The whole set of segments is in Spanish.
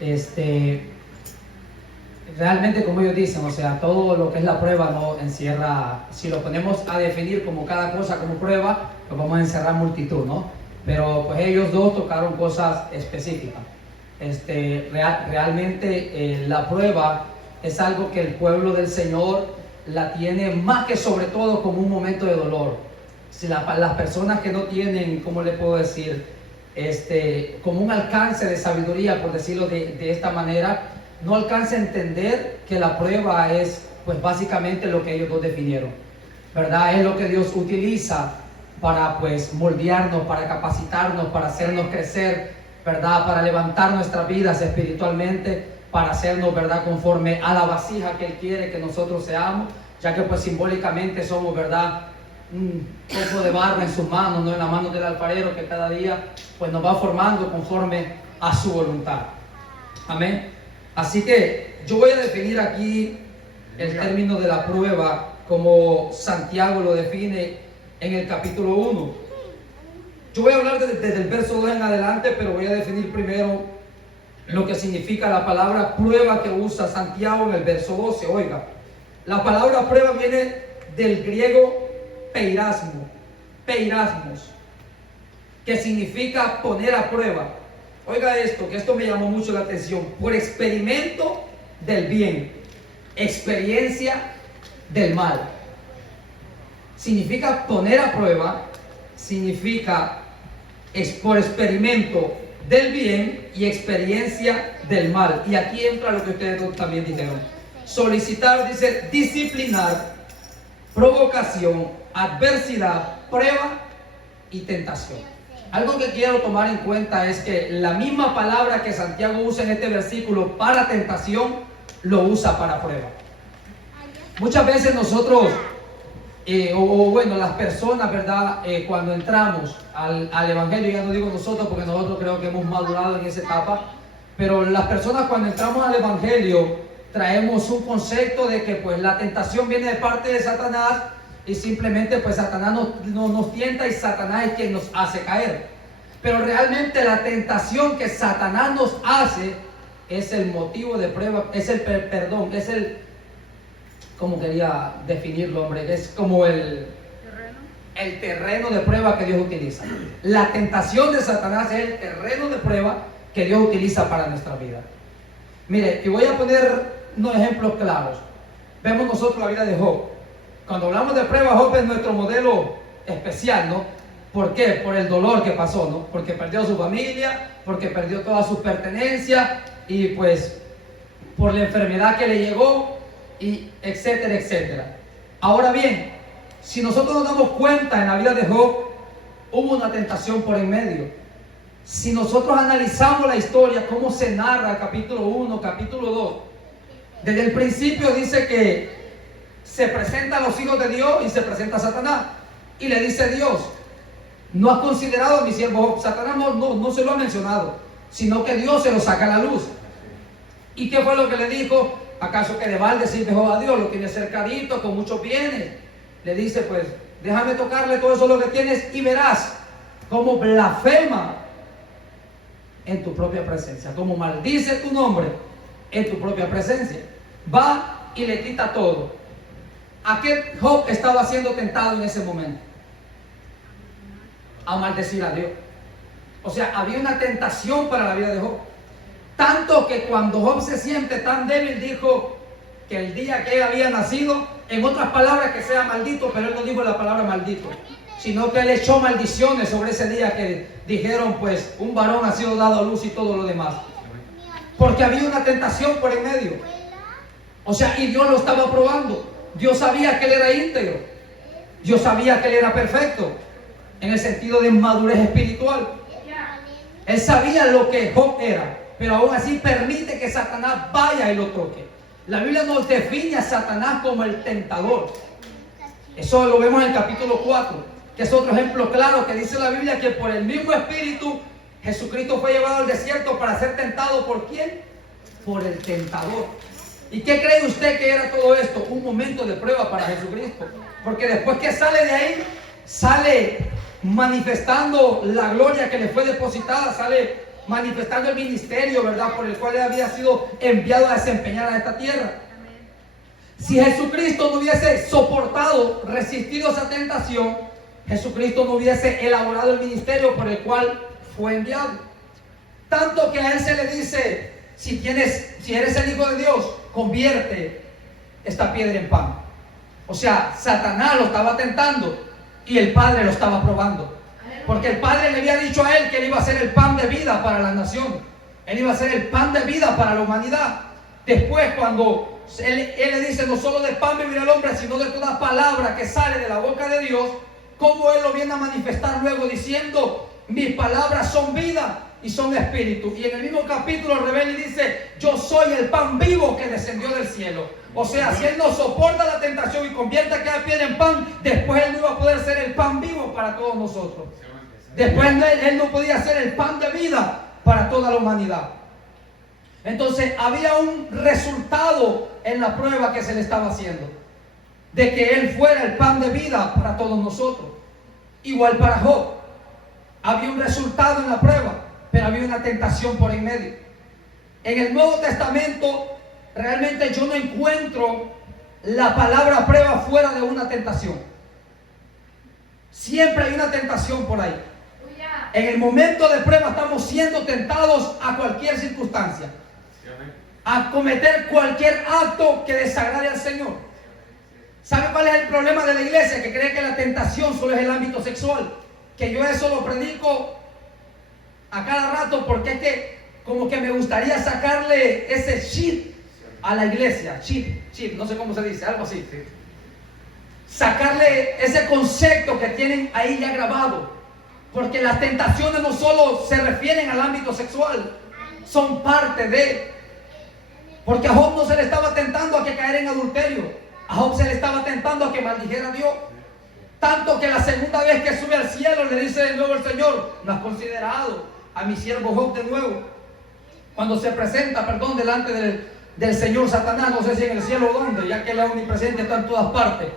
este, realmente, como ellos dicen, o sea, todo lo que es la prueba no encierra, si lo ponemos a definir como cada cosa como prueba, pues vamos a encerrar multitud, ¿no? Pero pues ellos dos tocaron cosas específicas. Realmente la prueba es algo que el pueblo del Señor la tiene más que sobre todo como un momento de dolor. Si las personas que no tienen, ¿cómo le puedo decir? Como un alcance de sabiduría, por decirlo de esta manera, no alcanza a entender que la prueba es pues básicamente lo que ellos dos definieron, ¿verdad? Es lo que Dios utiliza para pues moldearnos, para capacitarnos, para hacernos crecer, ¿verdad? Para levantar nuestras vidas espiritualmente, para hacernos, ¿verdad? Conforme a la vasija que Él quiere que nosotros seamos, ya que pues simbólicamente somos, ¿verdad? Un poco de barro en sus manos, no en las manos del alfarero, que cada día pues nos va formando conforme a su voluntad. Amén. Así que yo voy a definir aquí el término de la prueba como Santiago lo define en el capítulo 1. Yo voy a hablar desde el verso 2 en adelante, pero voy a definir primero lo que significa la palabra prueba que usa Santiago en el verso 12. Oiga, la palabra prueba viene del griego peirasmos, que significa poner a prueba. Oiga esto, que esto me llamó mucho la atención. Por experimento del bien, experiencia del mal. Significa poner a prueba, significa por experimento del bien y experiencia del mal. Y aquí entra lo que ustedes también dijeron. Solicitar, dice, disciplinar, provocación, adversidad, prueba y tentación. Algo que quiero tomar en cuenta es que la misma palabra que Santiago usa en este versículo para tentación, lo usa para prueba. Muchas veces nosotros, las personas, ¿verdad? Cuando entramos al Evangelio, ya no digo nosotros porque nosotros creo que hemos madurado en esa etapa, pero las personas cuando entramos al Evangelio traemos un concepto de que pues la tentación viene de parte de Satanás y simplemente pues Satanás nos tienta y Satanás es quien nos hace caer. Pero realmente la tentación que Satanás nos hace es el motivo de prueba, es el ¿cómo quería definirlo, hombre? Es como el terreno de prueba que Dios utiliza. La tentación de Satanás es el terreno de prueba que Dios utiliza para nuestra vida. Mire, y voy a poner unos ejemplos claros. Vemos nosotros la vida de Job. Cuando hablamos de prueba, Job es nuestro modelo especial, ¿no? ¿Por qué? Por el dolor que pasó, ¿no? Porque perdió su familia, porque perdió todas sus pertenencias y pues por la enfermedad que le llegó y etcétera, etcétera. Ahora bien, si nosotros nos damos cuenta en la vida de Job, hubo una tentación por en medio. Si nosotros analizamos la historia, cómo se narra el capítulo 1, capítulo 2, desde el principio dice que se presentan los hijos de Dios y se presenta Satanás. Y le dice Dios, ¿no has considerado a mi siervo Job? Satanás no se lo ha mencionado, sino que Dios se lo saca a la luz. ¿Y qué fue lo que le dijo? ¿Acaso que de balde sirve Job a Dios? Lo tiene cercadito, con muchos bienes. Le dice, pues, déjame tocarle todo eso lo que tienes y verás cómo blasfema en tu propia presencia, cómo maldice tu nombre en tu propia presencia. Va y le quita todo. ¿A qué Job estaba siendo tentado en ese momento? A maldecir a Dios. O sea, había una tentación para la vida de Job. Tanto que cuando Job se siente tan débil, dijo que el día que él había nacido, en otras palabras, que sea maldito, pero él no dijo la palabra maldito, sino que él echó maldiciones sobre ese día que dijeron, pues, un varón ha sido dado a luz y todo lo demás. Porque había una tentación por en medio. O sea, y Dios lo estaba probando. Dios sabía que él era íntegro. Dios sabía que él era perfecto, en el sentido de madurez espiritual. Él sabía lo que Job era, pero aún así permite que Satanás vaya y lo toque. La Biblia nos define a Satanás como el tentador. Eso lo vemos en el capítulo 4, que es otro ejemplo claro que dice la Biblia que por el mismo espíritu Jesucristo fue llevado al desierto para ser tentado. ¿Por quién? Por el tentador. ¿Y qué cree usted que era todo esto? Un momento de prueba para Jesucristo. Porque después que sale de ahí, sale manifestando la gloria que le fue depositada, sale manifestando el ministerio, ¿verdad?, por el cual él había sido enviado a desempeñar a esta tierra. Si Jesucristo no hubiese soportado, resistido esa tentación, Jesucristo no hubiese elaborado el ministerio por el cual fue enviado. Tanto que a él se le dice, si eres el Hijo de Dios, convierte esta piedra en pan. O sea, Satanás lo estaba tentando y el Padre lo estaba probando. Porque el Padre le había dicho a él que él iba a ser el pan de vida para la nación. Él iba a ser el pan de vida para la humanidad. Después, cuando él le dice, no solo de pan vivirá el hombre, sino de toda palabra que sale de la boca de Dios, como él lo viene a manifestar luego diciendo, mis palabras son vida y son espíritu. Y en el mismo capítulo revela y dice, yo soy el pan vivo que descendió del cielo. O sea, si él no soporta la tentación y convierte aquella piedra en pan, después él no iba a poder ser el pan vivo para todos nosotros. Después él no podía ser el pan de vida para toda la humanidad. Entonces había un resultado en la prueba que se le estaba haciendo, de que él fuera el pan de vida para todos nosotros. Igual para Job, había un resultado en la prueba, pero había una tentación por en medio. En el Nuevo Testamento realmente yo no encuentro la palabra prueba fuera de una tentación. Siempre hay una tentación por ahí. En el momento de prueba estamos siendo tentados a cualquier circunstancia, a cometer cualquier acto que desagrade al Señor. ¿Sabe cuál es el problema de la iglesia? Que cree que la tentación solo es el ámbito sexual. Que yo eso lo predico a cada rato porque es que como que me gustaría sacarle ese chip a la iglesia. Chip, no sé cómo se dice, algo así. Sacarle ese concepto que tienen ahí ya grabado. Porque las tentaciones no solo se refieren al ámbito sexual, son parte de. Porque a Job no se le estaba tentando a que caer en adulterio. A Job se le estaba tentando a que maldijera a Dios. Tanto que la segunda vez que sube al cielo le dice de nuevo el Señor, no has considerado a mi siervo Job de nuevo. Cuando se presenta, delante del Señor Satanás, no sé si en el cielo o dónde, ya que él es omnipresente, está en todas partes.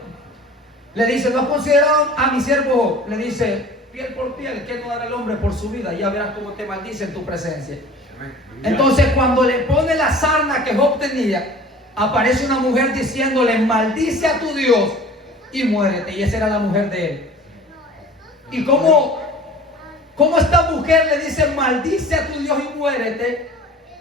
Le dice, no has considerado a mi siervo Job. Le dice, piel por piel, ¿qué no dará el hombre por su vida? Ya verás cómo te maldice en tu presencia. Entonces, cuando le pone la sarna que Job tenía, aparece una mujer diciéndole, maldice a tu Dios y muérete. Y esa era la mujer de él. Y cómo esta mujer le dice, maldice a tu Dios y muérete,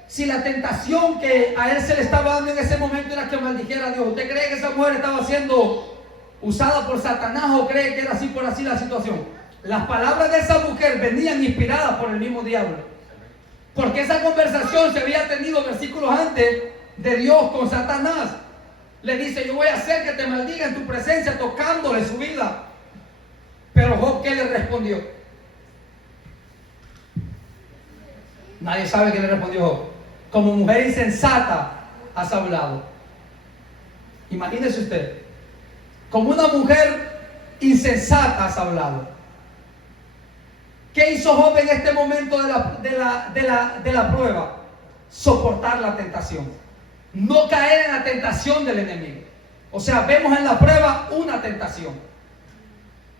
si la tentación que a él se le estaba dando en ese momento era que maldijera a Dios. ¿Usted cree que esa mujer estaba siendo usada por Satanás o cree que era así por así la situación? Las palabras de esa mujer venían inspiradas por el mismo diablo. Porque esa conversación se había tenido versículos antes de Dios con Satanás. Le dice, yo voy a hacer que te maldiga en tu presencia, tocándole su vida. Pero Job, ¿qué le respondió? Nadie sabe qué le respondió Job. Como mujer insensata has hablado. Imagínese usted. Como una mujer insensata has hablado. ¿Qué hizo Job en este momento de la prueba? Soportar la tentación. No caer en la tentación del enemigo. O sea, vemos en la prueba una tentación.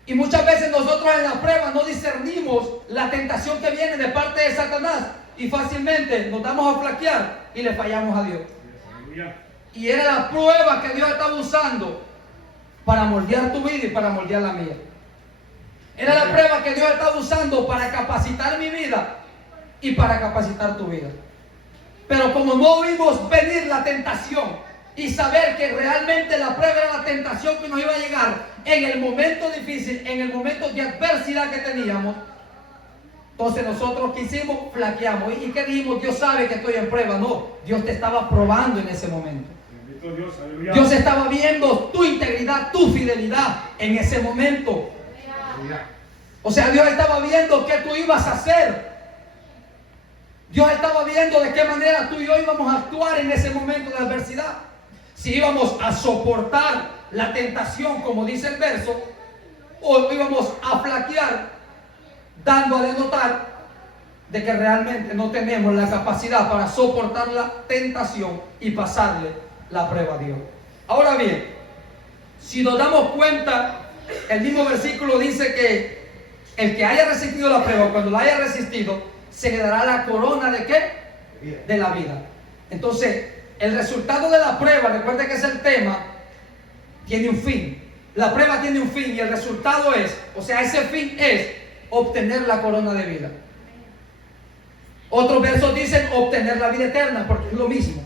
Y muchas veces nosotros en la prueba no discernimos la tentación que viene de parte de Satanás. Y fácilmente nos damos a flaquear y le fallamos a Dios. Y era la prueba que Dios estaba usando para moldear tu vida y para moldear la mía. Era la prueba que Dios estaba usando para capacitar mi vida y para capacitar tu vida. Pero como no vimos venir la tentación y saber que realmente la prueba era la tentación que nos iba a llegar en el momento difícil, en el momento de adversidad que teníamos, entonces nosotros ¿qué hicimos? Flaqueamos. ¿Y qué dijimos? Dios sabe que estoy en prueba. No, Dios te estaba probando en ese momento. Dios estaba viendo tu integridad, tu fidelidad en ese momento. O sea, Dios estaba viendo qué tú ibas a hacer. Dios estaba viendo de qué manera tú y yo íbamos a actuar en ese momento de adversidad. Si íbamos a soportar la tentación, como dice el verso, o íbamos a flaquear, dando a denotar de que realmente no tenemos la capacidad para soportar la tentación y pasarle la prueba a Dios. Ahora bien, si nos damos cuenta, el mismo versículo dice que el que haya resistido la prueba, cuando la haya resistido, se le dará la corona ¿de qué? De la vida. Entonces, el resultado de la prueba, recuerden que es el tema, tiene un fin. La prueba tiene un fin y el resultado es, o sea, ese fin es obtener la corona de vida. Otros versos dicen obtener la vida eterna, porque es lo mismo.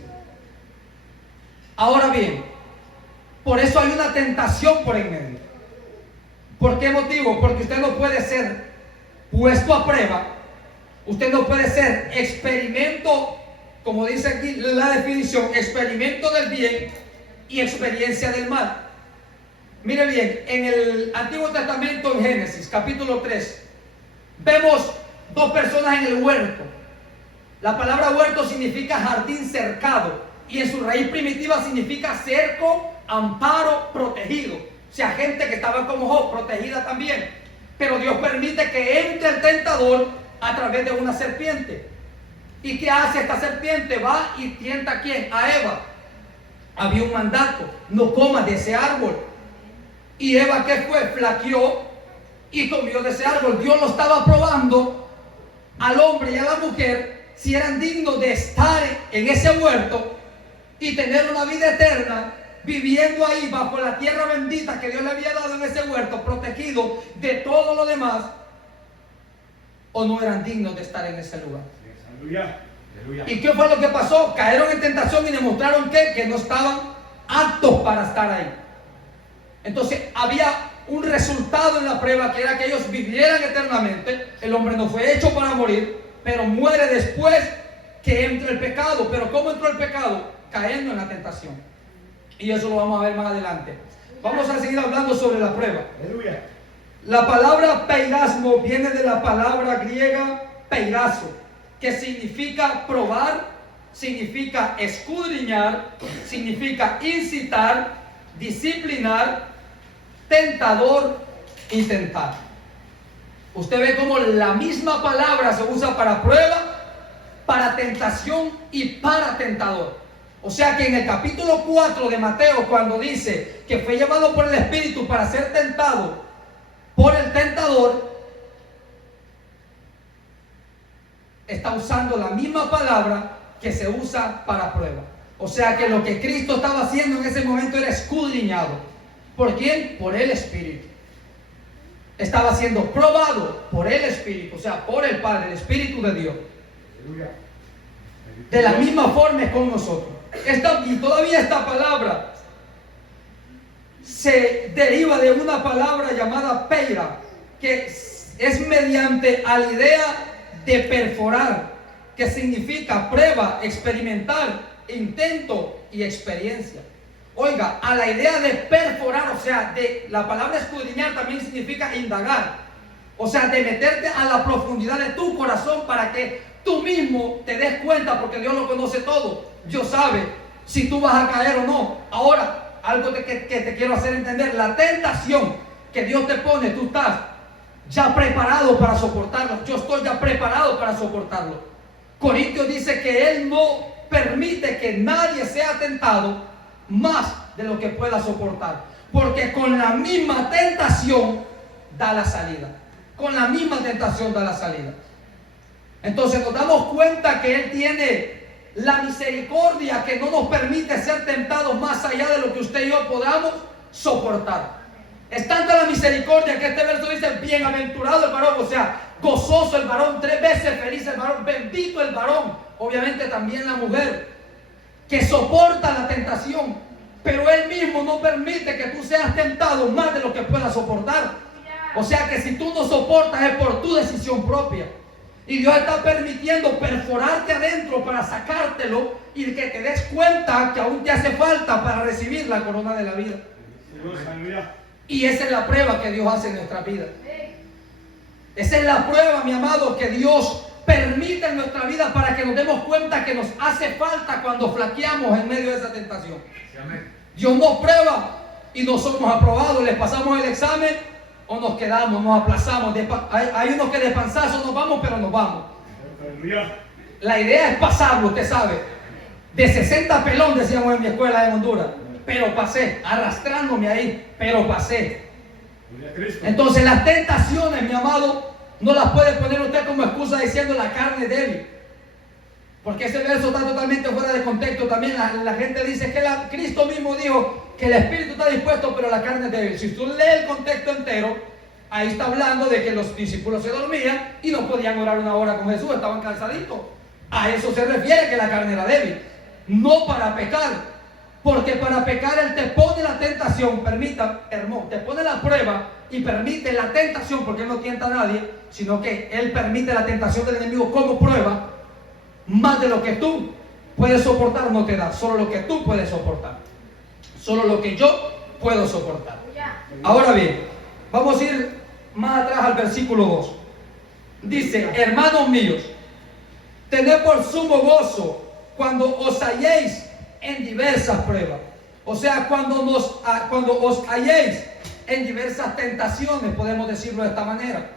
Ahora bien, por eso hay una tentación por en medio. ¿Por qué motivo? Porque usted no puede ser puesto a prueba, usted no puede ser experimento, como dice aquí la definición, experimento del bien y experiencia del mal. Mire bien, en el Antiguo Testamento, en Génesis capítulo 3, vemos dos personas en el huerto. La palabra huerto significa jardín cercado y en su raíz primitiva significa cerco, amparo, protegido. O sea, gente que estaba como Job, protegida también. Pero Dios permite que entre el tentador a través de una serpiente. ¿Y qué hace esta serpiente? Va y tienta ¿a quién? A Eva. Había un mandato, no comas de ese árbol. Y Eva, ¿qué fue? Flaqueó y comió de ese árbol. Dios lo estaba probando al hombre y a la mujer si eran dignos de estar en ese huerto y tener una vida eterna, viviendo ahí bajo la tierra bendita que Dios le había dado en ese huerto, protegido de todo lo demás, o no eran dignos de estar en ese lugar. Aleluya. ¿Y qué fue lo que pasó? Cayeron en tentación y demostraron que no estaban aptos para estar ahí. Entonces había un resultado en la prueba, que era que ellos vivieran eternamente. El hombre no fue hecho para morir, pero muere después que entre el pecado. Pero ¿cómo entró el pecado? Cayendo en la tentación. Y eso lo vamos a ver más adelante. Vamos a seguir hablando sobre la prueba. Aleluya. La palabra peirasmo viene de la palabra griega peirazo, que significa probar, significa escudriñar, significa incitar, disciplinar, tentador y tentar. Usted ve cómo la misma palabra se usa para prueba, para tentación y para tentador. O sea que en el capítulo 4 de Mateo, cuando dice que fue llevado por el Espíritu para ser tentado por el tentador, está usando la misma palabra que se usa para prueba. O sea que lo que Cristo estaba haciendo en ese momento era escudriñado. ¿Por quién? Por el Espíritu. Estaba siendo probado por el Espíritu, o sea, por el Padre, el Espíritu de Dios. De la misma forma es con nosotros. Y todavía esta palabra se deriva de una palabra llamada peira, que es mediante a la idea de perforar, que significa prueba, experimentar, intento y experiencia. Oiga, a la idea de perforar, o sea, de la palabra escudriñar también significa indagar, o sea, de meterte a la profundidad de tu corazón para que tú mismo te des cuenta, porque Dios lo conoce todo. Dios sabe si tú vas a caer o no. Ahora, algo que te quiero hacer entender: la tentación que Dios te pone, tú estás ya preparado para soportarlo. Yo estoy ya preparado para soportarlo. Corintios dice que Él no permite que nadie sea tentado más de lo que pueda soportar, porque con la misma tentación da la salida. Con la misma tentación da la salida. Entonces nos damos cuenta que Él tiene la misericordia que no nos permite ser tentados más allá de lo que usted y yo podamos soportar. Es tanta la misericordia que este verso dice: bienaventurado el varón, o sea, gozoso el varón, 3 veces feliz el varón, bendito el varón, obviamente también la mujer, que soporta la tentación, pero Él mismo no permite que tú seas tentado más de lo que puedas soportar. O sea que si tú no soportas es por tu decisión propia. Y Dios está permitiendo perforarte adentro para sacártelo y que te des cuenta que aún te hace falta para recibir la corona de la vida. Y esa es la prueba que Dios hace en nuestra vida. Esa es la prueba, mi amado, que Dios permite en nuestra vida para que nos demos cuenta que nos hace falta cuando flaqueamos en medio de esa tentación. Dios nos prueba y no somos aprobados. Les pasamos el examen o nos quedamos, nos aplazamos. Hay unos que de panzazo nos vamos, pero nos vamos. La idea es pasarlo, usted sabe. De 60 pelón, decíamos en mi escuela de Honduras, pero pasé, arrastrándome ahí, pero pasé. Entonces las tentaciones, mi amado, no las puede poner usted como excusa diciendo la carne es débil. Porque ese verso está totalmente fuera de contexto. También la gente dice que Cristo mismo dijo que el espíritu está dispuesto, pero la carne es débil. Si usted lee el contexto entero, ahí está hablando de que los discípulos se dormían y no podían orar una hora con Jesús, estaban cansaditos. A eso se refiere que la carne era débil. No para pecar. Porque para pecar Él te pone la tentación, te pone la prueba y permite la tentación, porque Él no tienta a nadie, sino que Él permite la tentación del enemigo como prueba. Más de lo que tú puedes soportar no te da, solo lo que tú puedes soportar, solo lo que yo puedo soportar. Ahora bien, vamos a ir más atrás al versículo 2. Dice: hermanos míos, tened por sumo gozo cuando os halléis en diversas pruebas. O sea, cuando os halléis en diversas tentaciones, podemos decirlo de esta manera.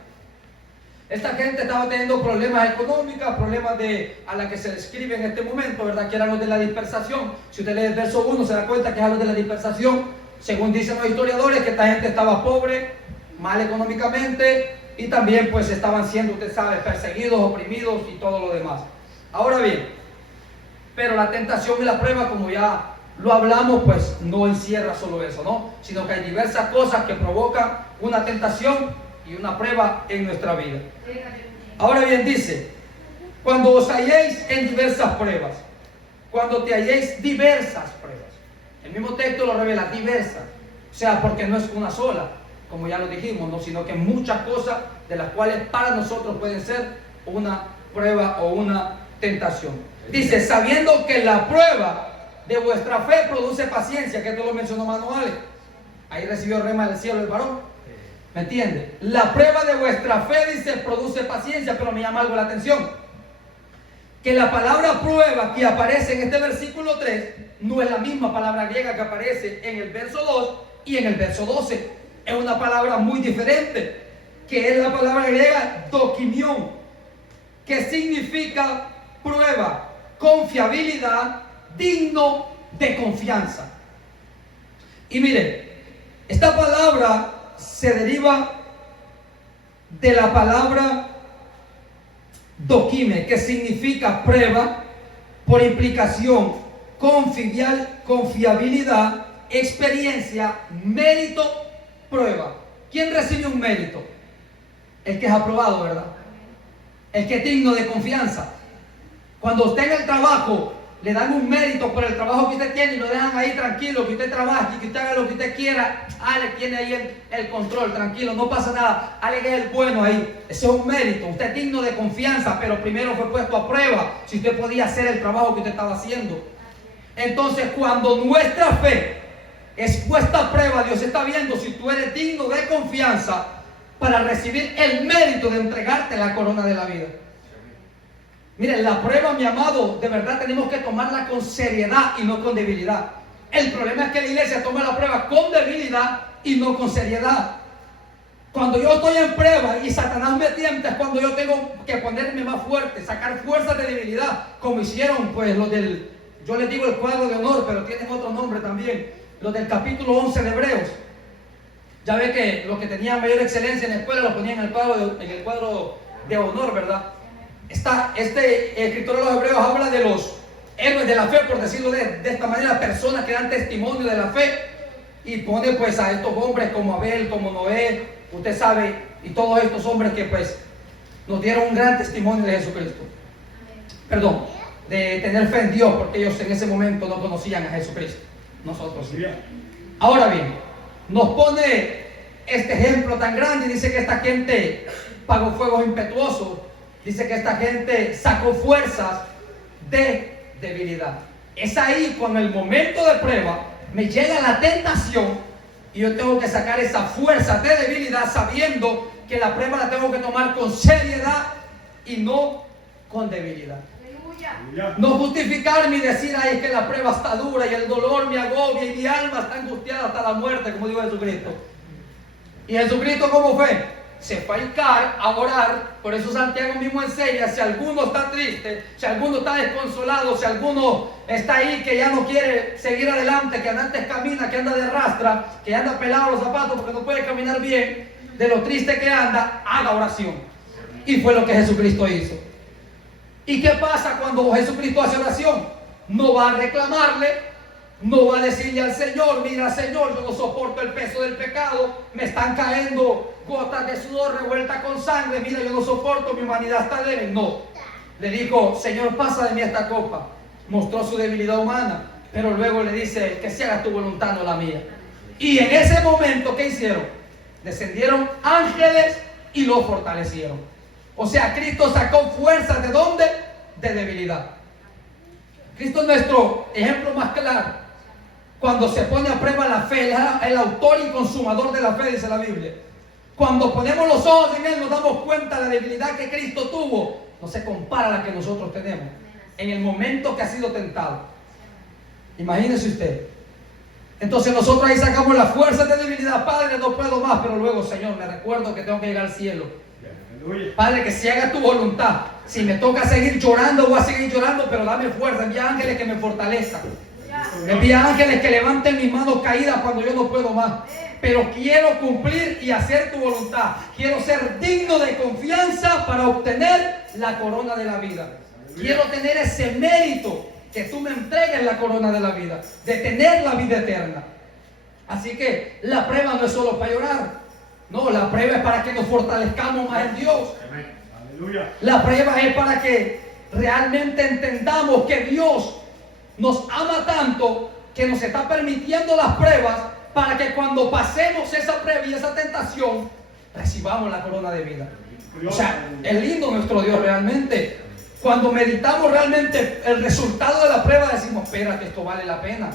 Esta gente estaba teniendo problemas económicos, problemas a la que se describe en este momento, ¿verdad? Que eran los de la dispersación. Si usted lee el verso 1, se da cuenta que es a los de la dispersación. Según dicen los historiadores, que esta gente estaba pobre, mal económicamente, y también pues estaban siendo, usted sabe, perseguidos, oprimidos y todo lo demás. Ahora bien, pero la tentación y la prueba, como ya lo hablamos, pues no encierra solo eso, ¿no? Sino que hay diversas cosas que provocan una tentación y una prueba en nuestra vida. Ahora bien, dice: cuando os halléis en diversas pruebas, cuando te halléis diversas pruebas. El mismo texto lo revela, diversas. O sea, porque no es una sola, como ya lo dijimos, ¿no? Sino que muchas cosas de las cuales para nosotros pueden ser una prueba o una tentación. Dice: sabiendo que la prueba de vuestra fe produce paciencia, que esto lo mencionó Manuel. Ahí recibió rema del cielo el varón. ¿Me entiende? La prueba de vuestra fe, dice, produce paciencia, pero me llama algo la atención. Que la palabra prueba que aparece en este versículo 3 no es la misma palabra griega que aparece en el verso 2 y en el verso 12. Es una palabra muy diferente, que es la palabra griega dokimión, que significa prueba, confiabilidad, digno de confianza. Y miren, esta palabra se deriva de la palabra dokime, que significa prueba, por implicación, confiabilidad, experiencia, mérito, prueba. ¿Quién recibe un mérito? El que es aprobado, ¿verdad? El que es digno de confianza. Cuando usted en el trabajo le dan un mérito por el trabajo que usted tiene y lo dejan ahí tranquilo, que usted trabaje y que usted haga lo que usted quiera, le tiene ahí el control, tranquilo, no pasa nada, que es el bueno ahí. Ese es un mérito, usted es digno de confianza, pero primero fue puesto a prueba si usted podía hacer el trabajo que usted estaba haciendo. Entonces, cuando nuestra fe es puesta a prueba, Dios está viendo si tú eres digno de confianza para recibir el mérito de entregarte la corona de la vida. Miren, la prueba, mi amado, de verdad tenemos que tomarla con seriedad y no con debilidad. El problema es que la iglesia toma la prueba con debilidad y no con seriedad. Cuando yo estoy en prueba y Satanás me tienta, es cuando yo tengo que ponerme más fuerte, sacar fuerzas de debilidad, como hicieron pues los yo les digo el cuadro de honor, pero tienen otro nombre también, los del capítulo 11 de Hebreos. Ya ve que los que tenían mayor excelencia en la escuela los ponían en el cuadro de honor, ¿verdad? Este escritor de los Hebreos habla de los héroes de la fe, por decirlo de esta manera, personas que dan testimonio de la fe, y pone pues a estos hombres como Abel, como Noé, usted sabe, y todos estos hombres que pues nos dieron un gran testimonio de Jesucristo. Perdón, de tener fe en Dios, porque ellos en ese momento no conocían a Jesucristo. Nosotros sí. Ahora bien, nos pone este ejemplo tan grande y dice que esta gente pagó fuegos impetuosos. Dice que esta gente sacó fuerzas de debilidad. Es ahí cuando en el momento de prueba me llega la tentación y yo tengo que sacar esa fuerza de debilidad sabiendo que la prueba la tengo que tomar con seriedad y no con debilidad. No justificarme y decir, es que la prueba está dura y el dolor me agobia y mi alma está angustiada hasta la muerte, como dijo Jesucristo. ¿Y Jesucristo cómo fue? Se fue a hincar a orar. Por eso Santiago mismo enseña: si alguno está triste, si alguno está desconsolado, si alguno está ahí que ya no quiere seguir adelante, que antes camina, que anda de rastra, que anda pelado los zapatos porque no puede caminar bien, de lo triste que anda, haga oración. Y fue lo que Jesucristo hizo. ¿Y qué pasa cuando Jesucristo hace oración? No va a reclamarle, no va a decirle al Señor: mira, Señor, yo no soporto el peso del pecado, me están cayendo gotas de sudor revueltas con sangre, mira, yo no soporto, mi humanidad está débil. No, le dijo: Señor, pasa de mí esta copa. Mostró su debilidad humana, pero luego le dice: que se haga tu voluntad, no la mía. Y en ese momento, ¿qué hicieron? Descendieron ángeles y lo fortalecieron. O sea, Cristo sacó fuerzas, ¿de dónde? De debilidad. Cristo es nuestro ejemplo más claro. Cuando se pone a prueba la fe, el autor y consumador de la fe, dice la Biblia. Cuando ponemos los ojos en Él, nos damos cuenta de la debilidad que Cristo tuvo. No se compara a la que nosotros tenemos en el momento que ha sido tentado. Imagínese usted. Entonces nosotros ahí sacamos las fuerzas de debilidad. Padre, no puedo más, pero luego, Señor, me recuerdo que tengo que llegar al cielo. Padre, que se haga tu voluntad. Si me toca seguir llorando, voy a seguir llorando, pero dame fuerza. Envía ángeles que me fortalezcan. Envía ángeles que levanten mis manos caídas cuando yo no puedo más. Pero quiero cumplir y hacer tu voluntad. Quiero ser digno de confianza para obtener la corona de la vida. Quiero tener ese mérito, que tú me entregues la corona de la vida, de tener la vida eterna. Así que la prueba no es solo para llorar. No, la prueba es para que nos fortalezcamos más en Dios. La prueba es para que realmente entendamos que Dios nos ama tanto que nos está permitiendo las pruebas para que cuando pasemos esa prueba y esa tentación, recibamos la corona de vida. O sea, es lindo nuestro Dios realmente. Cuando meditamos realmente el resultado de la prueba, decimos: espérate, esto vale la pena.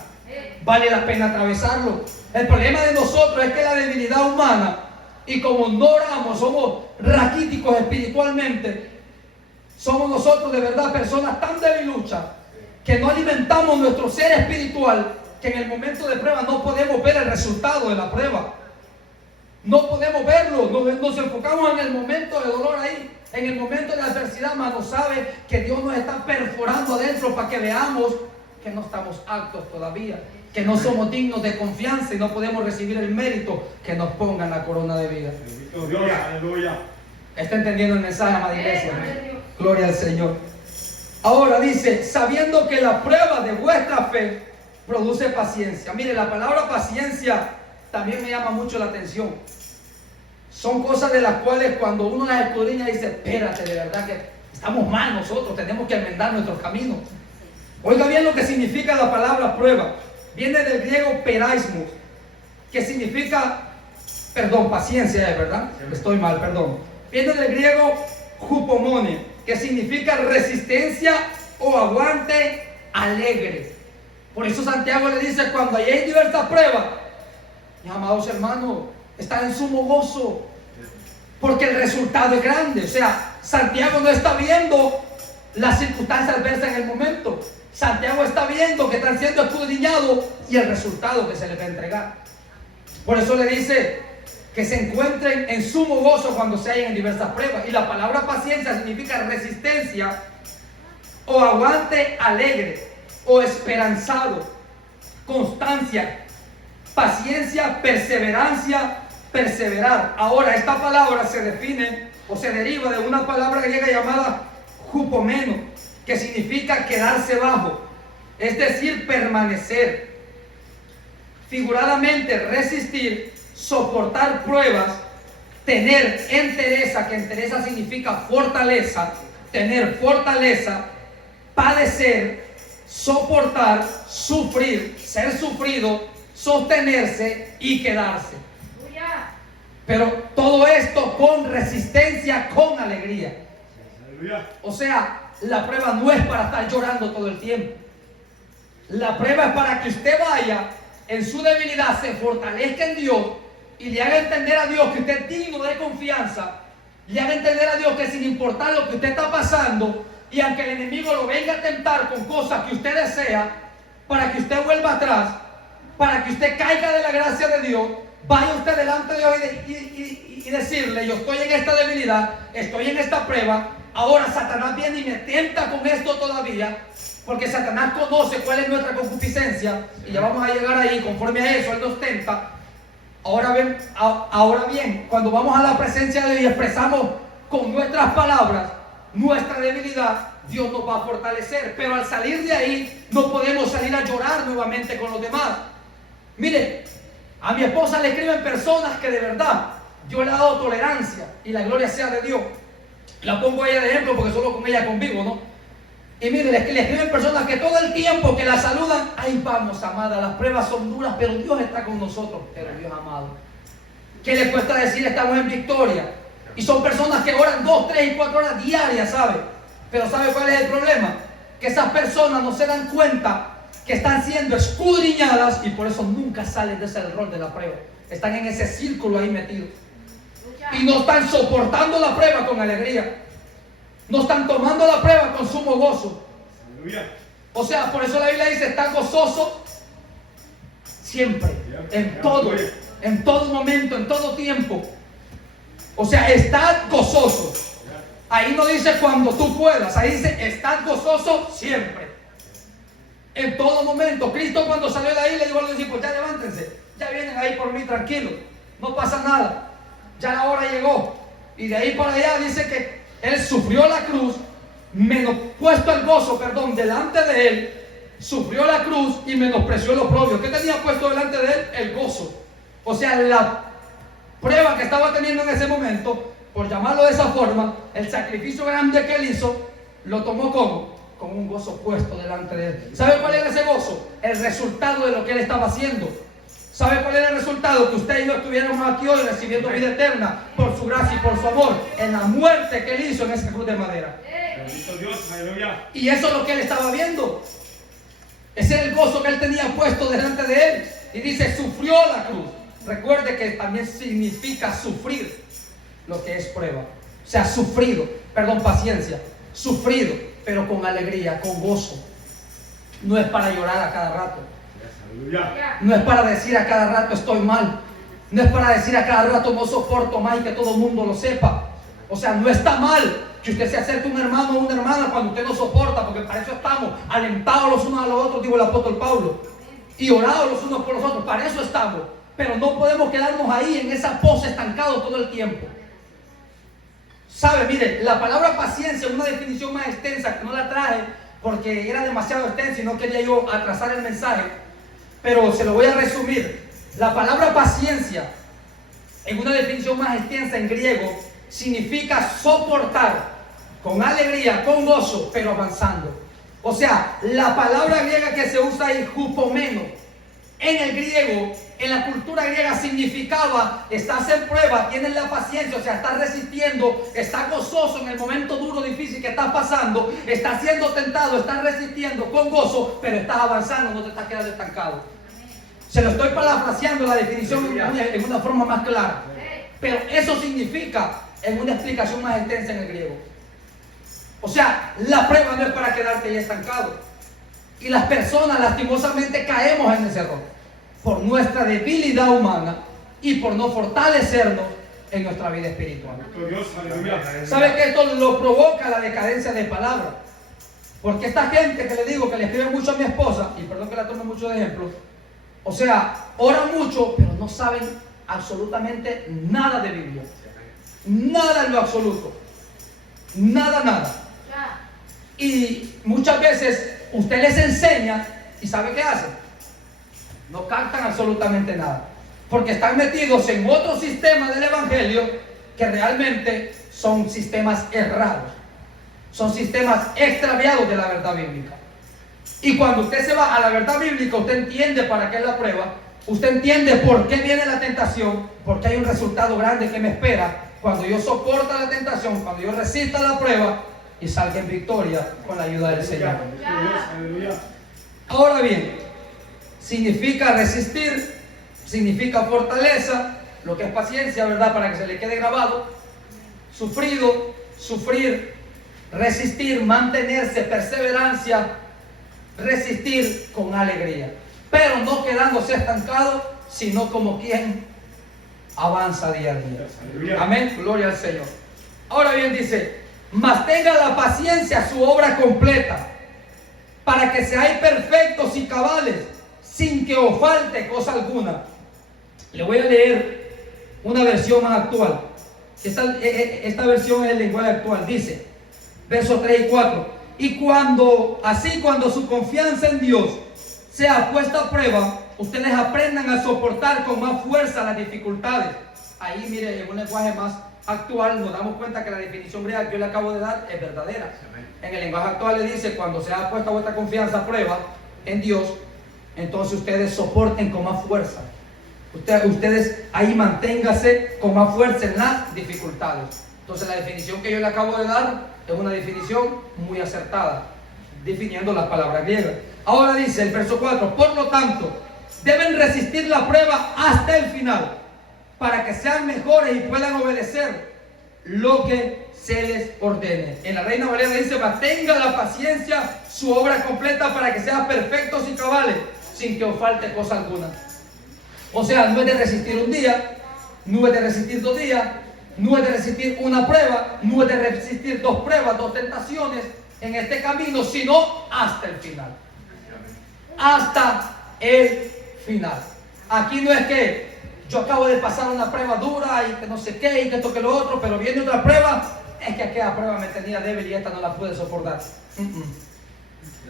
Vale la pena atravesarlo. El problema de nosotros es que la debilidad humana, y como no oramos, somos raquíticos espiritualmente, somos nosotros de verdad personas tan debiluchas que no alimentamos nuestro ser espiritual, que en el momento de prueba no podemos ver el resultado de la prueba. No podemos verlo, nos enfocamos en el momento de dolor ahí, en el momento de adversidad, mas no sabe que Dios nos está perforando adentro para que veamos que no estamos aptos todavía, que no somos dignos de confianza y no podemos recibir el mérito que nos ponga en la corona de vida. Aleluya. ¿Está entendiendo el mensaje, amada iglesia? Gloria al Señor. Ahora dice: sabiendo que la prueba de vuestra fe produce paciencia. Mire, la palabra paciencia también me llama mucho la atención. Son cosas de las cuales cuando uno las escudriña dice: espérate, de verdad que estamos mal nosotros, tenemos que enmendar nuestros caminos. Oiga bien lo que significa la palabra prueba. Viene del griego peraismos, que significa, paciencia, ¿verdad? Estoy mal, perdón. Viene del griego hupomone, que significa resistencia o aguante alegre. Por eso Santiago le dice: cuando hay diversas pruebas, mis amados hermanos, está en sumo gozo, porque el resultado es grande. O sea, Santiago no está viendo las circunstancias adversas en el momento. Santiago está viendo que están siendo escudriñados y el resultado que se les va a entregar. Por eso le dice que se encuentren en sumo gozo cuando se hallen en diversas pruebas. Y la palabra paciencia significa resistencia o aguante alegre o esperanzado, constancia, paciencia, perseverancia, perseverar. Ahora, esta palabra se define o se deriva de una palabra griega llamada hupomeno, que significa quedarse bajo, es decir, permanecer. Figuradamente, resistir, soportar pruebas, tener entereza, que entereza significa fortaleza, tener fortaleza, padecer, soportar, sufrir, ser sufrido, sostenerse y quedarse. Pero todo esto con resistencia, con alegría. O sea, la prueba no es para estar llorando todo el tiempo. La prueba es para que usted vaya en su debilidad, se fortalezca en Dios y le haga entender a Dios que usted es digno de confianza. Le haga entender a Dios que sin importar lo que usted está pasando, y aunque el enemigo lo venga a tentar con cosas que usted desea, para que usted vuelva atrás, para que usted caiga de la gracia de Dios, vaya usted delante de Dios y decirle: yo estoy en esta debilidad, estoy en esta prueba. Ahora Satanás viene y me tenta con esto todavía, porque Satanás conoce cuál es nuestra concupiscencia, y ya vamos a llegar ahí. Conforme a eso, él nos tenta. Ahora bien, cuando vamos a la presencia de Dios y expresamos con nuestras palabras, nuestra debilidad, Dios nos va a fortalecer. Pero al salir de ahí, no podemos salir a llorar nuevamente con los demás. Mire, a mi esposa le escriben personas que de verdad Dios le ha dado tolerancia, y la gloria sea de Dios. La pongo a ella de ejemplo porque solo con ella convivo, ¿no? Y mire, le escriben personas que todo el tiempo que la saludan, ahí vamos, amada, las pruebas son duras, pero Dios está con nosotros. Pero Dios amado, ¿qué le cuesta decir estamos en victoria? Y son personas que oran 2, 3 y 4 horas diarias, ¿sabe? Pero ¿sabe cuál es el problema? Que esas personas no se dan cuenta que están siendo escudriñadas, y por eso nunca salen de ese error de la prueba. Están en ese círculo ahí metidos. Y no están soportando la prueba con alegría. No están tomando la prueba con sumo gozo. O sea, por eso la Biblia dice, está gozoso siempre, en todo momento, en todo tiempo. O sea, estad gozoso. Ahí no dice cuando tú puedas, ahí dice, estad gozoso siempre, en todo momento. Cristo, cuando salió de ahí, le dijo a los discípulos, ya levántense, ya vienen ahí por mí, tranquilos, no pasa nada, ya la hora llegó. Y de ahí para allá dice que Él sufrió la cruz, puesto el gozo, delante de Él, sufrió la cruz y menospreció lo propio. ¿Qué tenía puesto delante de Él? El gozo. O sea, la prueba que estaba teniendo en ese momento, por llamarlo de esa forma, el sacrificio grande que Él hizo, lo tomó con un gozo puesto delante de Él. ¿Sabe cuál era ese gozo? El resultado de lo que Él estaba haciendo. ¿Sabe cuál era el resultado? Que usted y yo estuviéramos aquí hoy recibiendo vida eterna por su gracia y por su amor, en la muerte que Él hizo en esa cruz de madera. Y eso es lo que Él estaba viendo. Ese era el gozo que Él tenía puesto delante de Él. Y dice, sufrió la cruz. Recuerde que también significa sufrir lo que es prueba. O sea, paciencia. Sufrido, pero con alegría, con gozo. No es para llorar a cada rato. No es para decir a cada rato estoy mal. No es para decir a cada rato no soporto más y que todo el mundo lo sepa. O sea, no está mal que usted se acerque a un hermano o una hermana cuando usted no soporta, porque para eso estamos, alentados los unos a los otros, dijo el apóstol Pablo, y orados los unos por los otros, para eso estamos. Pero no podemos quedarnos ahí en esa pose estancados todo el tiempo. ¿Sabe? Mire, la palabra paciencia es una definición más extensa que no la traje porque era demasiado extensa y no quería yo atrasar el mensaje, pero se lo voy a resumir. La palabra paciencia, en una definición más extensa en griego, significa soportar con alegría, con gozo, pero avanzando. O sea, la palabra griega que se usa ahí, hupomeno, en el griego, en la cultura griega significaba, estás en prueba, tienes la paciencia, o sea, estás resistiendo, estás gozoso en el momento duro, difícil que estás pasando, estás siendo tentado, estás resistiendo con gozo, pero estás avanzando, no te estás quedando estancado. Se lo estoy parafraseando la definición en una forma más clara, pero eso significa en una explicación más extensa en el griego. O sea, la prueba no es para quedarte ahí estancado. Y las personas lastimosamente caemos en ese error por nuestra debilidad humana y por no fortalecernos en nuestra vida espiritual. ¿Sabe que esto lo provoca la decadencia de palabra? Porque esta gente que le digo que le escribe mucho a mi esposa, y perdón que la tome mucho de ejemplo, o sea, oran mucho, pero no saben absolutamente nada de Biblia. Nada en lo absoluto. Nada. Y muchas veces usted les enseña y ¿sabe qué hacen? No captan absolutamente nada. Porque están metidos en otro sistema del evangelio que realmente son sistemas errados. Son sistemas extraviados de la verdad bíblica. Y cuando usted se va a la verdad bíblica, usted entiende para qué es la prueba. Usted entiende por qué viene la tentación, porque hay un resultado grande que me espera cuando yo soporta la tentación, cuando yo resista la prueba y salga en victoria con la ayuda del Señor. Ahora bien, significa resistir, significa fortaleza, lo que es paciencia, ¿verdad? Para que se le quede grabado. Sufrido, sufrir, resistir, mantenerse, perseverancia, resistir con alegría. Pero no quedándose estancado, sino como quien avanza día a día. Amén, gloria al Señor. Ahora bien dice, mas tenga la paciencia su obra completa, para que seáis perfectos y cabales, sin que os falte cosa alguna. Le voy a leer una versión más actual. Esta versión es el lenguaje actual. Dice, versos 3 y 4. Y cuando su confianza en Dios sea puesta a prueba, ustedes aprendan a soportar con más fuerza las dificultades. Ahí, mire, en un lenguaje más actual nos damos cuenta que la definición griega que yo le acabo de dar es verdadera. En el lenguaje actual le dice, cuando sea puesta vuestra confianza a prueba en Dios, entonces ustedes soporten con más fuerza. Ustedes ahí manténgase con más fuerza en las dificultades. Entonces la definición que yo le acabo de dar es una definición muy acertada, definiendo las palabras griegas. Ahora dice el verso 4, por lo tanto, deben resistir la prueba hasta el final, para que sean mejores y puedan obedecer lo que se les ordene. En la Reina Valera dice, mantenga la paciencia su obra completa para que sean perfectos y cabales, sin que os falte cosa alguna. O sea, no es de resistir un día, no es de resistir 2 días, no es de resistir una prueba, no es de resistir 2 pruebas, 2 tentaciones en este camino, sino hasta el final. Hasta el final. Aquí no es que yo acabo de pasar una prueba dura y que no sé qué y que esto que lo otro, pero viene otra prueba, es que aquella prueba me tenía débil y esta no la pude soportar.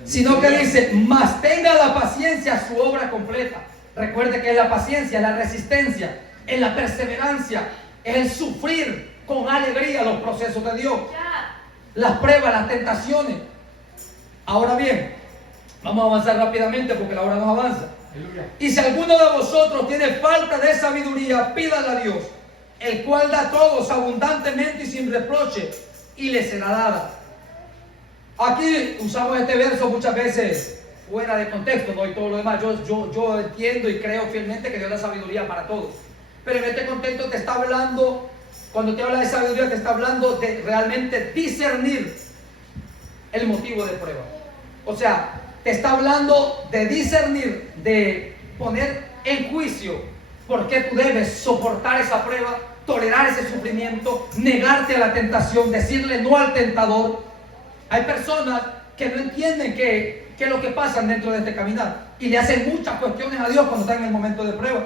Sino que dice, más tenga la paciencia su obra completa. Recuerde que es la paciencia, es la resistencia, es la perseverancia, es el sufrir con alegría los procesos de Dios, las pruebas, las tentaciones. Ahora bien, vamos a avanzar rápidamente porque la hora nos avanza. Y si alguno de vosotros tiene falta de sabiduría, pídala a Dios, el cual da a todos abundantemente y sin reproche, y le será dada. Aquí usamos este verso muchas veces fuera de contexto, ¿no? Y todo lo demás. Yo entiendo y creo fielmente que Dios da sabiduría para todos. Pero en este contexto te está hablando, cuando te habla de sabiduría, te está hablando de realmente discernir el motivo de prueba. O sea, te está hablando de discernir, de poner en juicio por qué tú debes soportar esa prueba, tolerar ese sufrimiento, negarte a la tentación, decirle no al tentador. Hay personas que no entienden qué es lo que pasa dentro de este caminar y le hacen muchas cuestiones a Dios cuando están en el momento de prueba.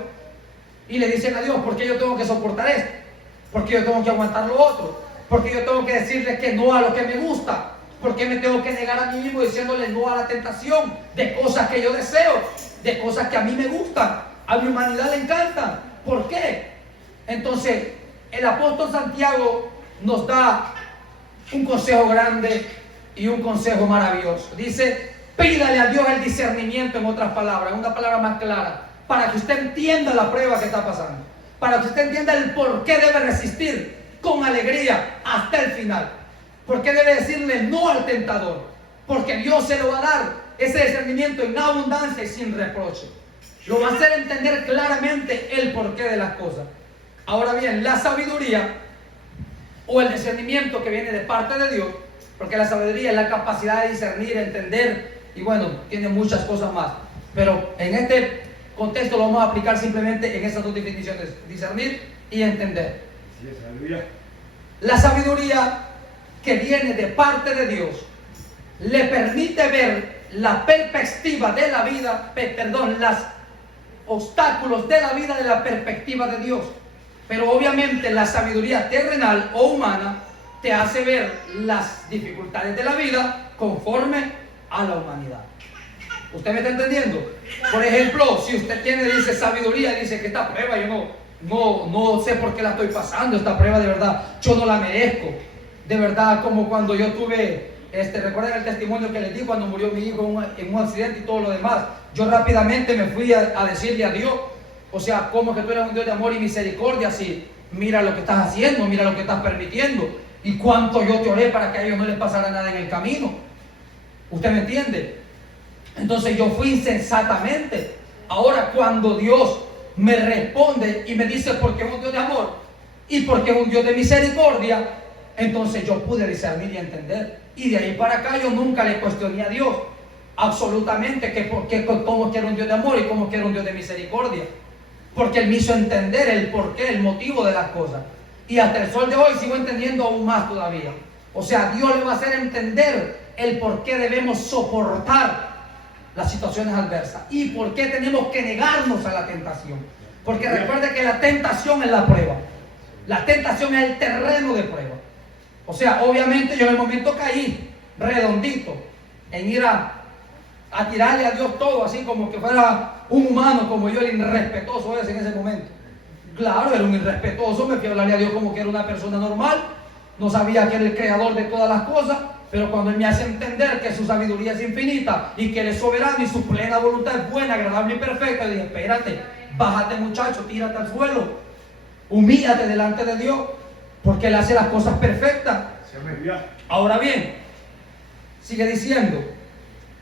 Y le dicen a Dios, ¿por qué yo tengo que soportar esto? ¿Por qué yo tengo que aguantar lo otro? ¿Por qué yo tengo que decirle que no a lo que me gusta? ¿Por qué me tengo que negar a mí mismo diciéndole no a la tentación de cosas que yo deseo, de cosas que a mí me gustan, a mi humanidad le encantan? ¿Por qué? Entonces, el apóstol Santiago nos da un consejo grande y un consejo maravilloso. Dice, pídale a Dios el discernimiento, en otras palabras, una palabra más clara, para que usted entienda la prueba que está pasando, para que usted entienda el por qué debe resistir con alegría hasta el final. ¿Por qué debe decirle no al tentador? Porque Dios se lo va a dar, ese discernimiento en abundancia y sin reproche. Lo va a hacer entender claramente el porqué de las cosas. Ahora bien, la sabiduría o el discernimiento que viene de parte de Dios, porque la sabiduría es la capacidad de discernir, entender, y bueno, tiene muchas cosas más. Pero en este contexto lo vamos a aplicar simplemente en esas 2 definiciones, discernir y entender. Sí, sabiduría. La sabiduría que viene de parte de Dios le permite ver la perspectiva de la vida, los obstáculos de la vida de la perspectiva de Dios. Pero obviamente la sabiduría terrenal o humana te hace ver las dificultades de la vida conforme a la humanidad. ¿Usted me está entendiendo? Por ejemplo, si usted dice sabiduría, dice que esta prueba yo no sé por qué la estoy pasando, esta prueba de verdad, yo no la merezco. De verdad, como cuando yo tuve, recuerden el testimonio que les di cuando murió mi hijo en un accidente y todo lo demás. Yo rápidamente me fui a decirle a Dios, o sea, como que tú eres un Dios de amor y misericordia, así, mira lo que estás haciendo, mira lo que estás permitiendo, y cuánto yo te oré para que a ellos no les pasara nada en el camino. ¿Usted me entiende? Entonces yo fui insensatamente. Ahora cuando Dios me responde y me dice porque es un Dios de amor y porque es un Dios de misericordia, entonces yo pude discernir y entender. Y de ahí para acá yo nunca le cuestioné a Dios absolutamente cómo que era un Dios de amor y cómo que era un Dios de misericordia, porque Él me hizo entender el porqué, el motivo de las cosas. Y hasta el sol de hoy sigo entendiendo aún más todavía. O sea, Dios le va a hacer entender el por qué debemos soportar las situaciones adversas y por qué tenemos que negarnos a la tentación. Porque recuerde que la tentación es la prueba. La tentación es el terreno de prueba. O sea, obviamente yo en el momento caí redondito en ir a tirarle a Dios todo, así como que fuera un humano, como yo, el irrespetuoso ese en ese momento. Claro, era un irrespetuoso, me fui a hablarle a Dios como que era una persona normal, no sabía que era el creador de todas las cosas, pero cuando Él me hace entender que su sabiduría es infinita y que Él es soberano y su plena voluntad es buena, agradable y perfecta, le dije, espérate, bájate muchacho, tírate al suelo, humíllate delante de Dios, porque Él hace las cosas perfectas. Ahora bien, sigue diciendo,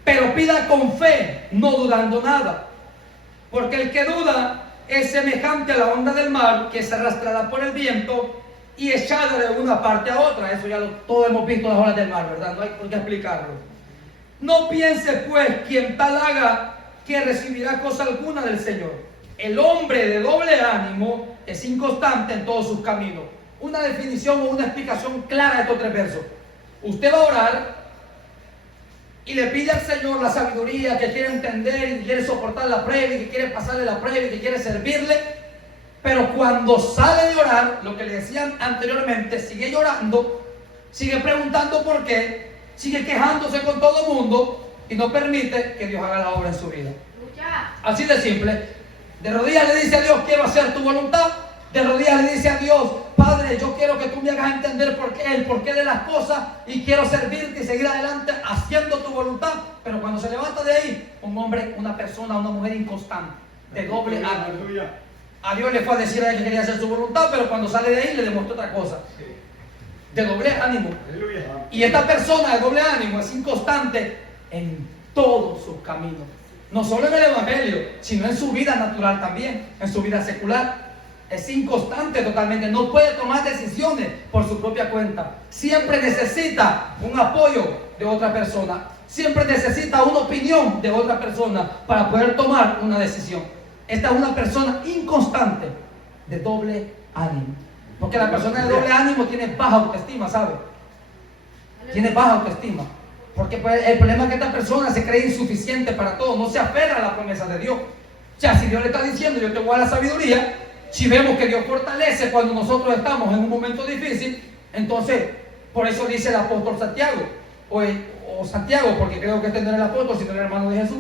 pero pida con fe, no dudando nada, porque el que duda es semejante a la onda del mar que es arrastrada por el viento y echada de una parte a otra. Eso ya todos hemos visto las olas del mar, ¿verdad? No hay por qué explicarlo. No piense pues quien tal haga que recibirá cosa alguna del Señor. El hombre de doble ánimo es inconstante en todos sus caminos. Una definición o una explicación clara de estos 3 versos. Usted va a orar y le pide al Señor la sabiduría, que quiere entender y quiere soportar la prueba y que quiere pasarle la prueba y que quiere servirle. Pero cuando sale de orar, lo que le decían anteriormente, sigue llorando, sigue preguntando por qué, sigue quejándose con todo el mundo y no permite que Dios haga la obra en su vida. Así de simple. De rodillas le dice a Dios, quiero hacer tu voluntad. De rodillas le dice a Dios, Padre, yo quiero que tú me hagas entender el porqué de las cosas y quiero servirte y seguir adelante haciendo tu voluntad. Pero cuando se levanta de ahí, un hombre, una persona, una mujer inconstante, de doble ánimo. A Dios le fue a decir a él que quería hacer su voluntad, pero cuando sale de ahí le demostró otra cosa. De doble ánimo. Y esta persona de doble ánimo es inconstante en todos sus caminos. No solo en el Evangelio, sino en su vida natural también, en su vida secular. Es inconstante totalmente, no puede tomar decisiones por su propia cuenta. Siempre necesita un apoyo de otra persona. Siempre necesita una opinión de otra persona para poder tomar una decisión. Esta es una persona inconstante de doble ánimo. Porque la persona de doble ánimo tiene baja autoestima, ¿sabe? Tiene baja autoestima. Porque pues, el problema es que esta persona se cree insuficiente para todo, no se aferra a la promesa de Dios. O sea, si Dios le está diciendo, yo te voy a la sabiduría, si vemos que Dios fortalece cuando nosotros estamos en un momento difícil, entonces, por eso dice el apóstol Santiago, o Santiago, porque creo que este no era el apóstol, sino el hermano de Jesús.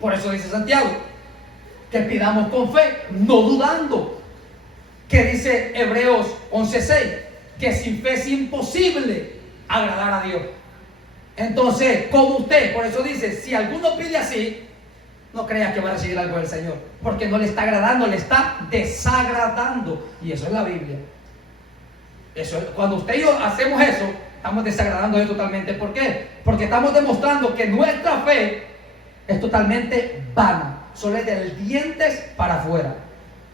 Por eso dice Santiago, que pidamos con fe, no dudando. Que dice Hebreos 11:6, que sin fe es imposible agradar a Dios. Entonces, como usted, por eso dice, si alguno pide así, no crea que va a recibir algo del Señor, porque no le está agradando, le está desagradando. Y eso es la Biblia. Cuando usted y yo hacemos eso, estamos desagradando a Dios totalmente. ¿Por qué? Porque estamos demostrando que nuestra fe es totalmente vana, solo es del dientes para afuera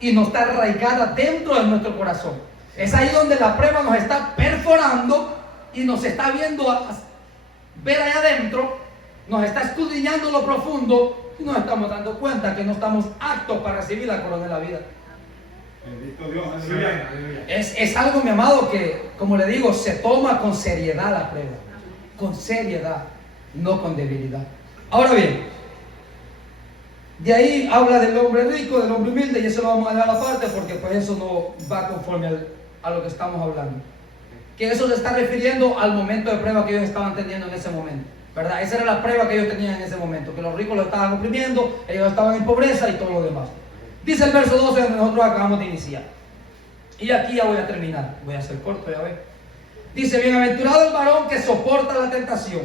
y no está arraigada dentro de nuestro corazón. Es ahí donde la prueba nos está perforando y nos está viendo ver allá adentro, nos está escudriñando lo profundo y nos estamos dando cuenta que no estamos aptos para recibir la corona de la vida. Bendito Dios, aleluya. Es algo, mi amado, que, como le digo, se toma con seriedad la prueba. Con seriedad, no con debilidad. Ahora bien, de ahí habla del hombre rico, del hombre humilde, y eso lo vamos a dejar aparte porque pues eso no va conforme a lo que estamos hablando. Que eso se está refiriendo al momento de prueba que ellos estaban teniendo en ese momento, ¿verdad? Esa era la prueba que ellos tenían en ese momento, que los ricos lo estaban oprimiendo, ellos estaban en pobreza y todo lo demás. Dice el verso 12 donde nosotros acabamos de iniciar. Y aquí ya voy a terminar, voy a hacer corto, ya ven. Dice, bienaventurado el varón que soporta la tentación,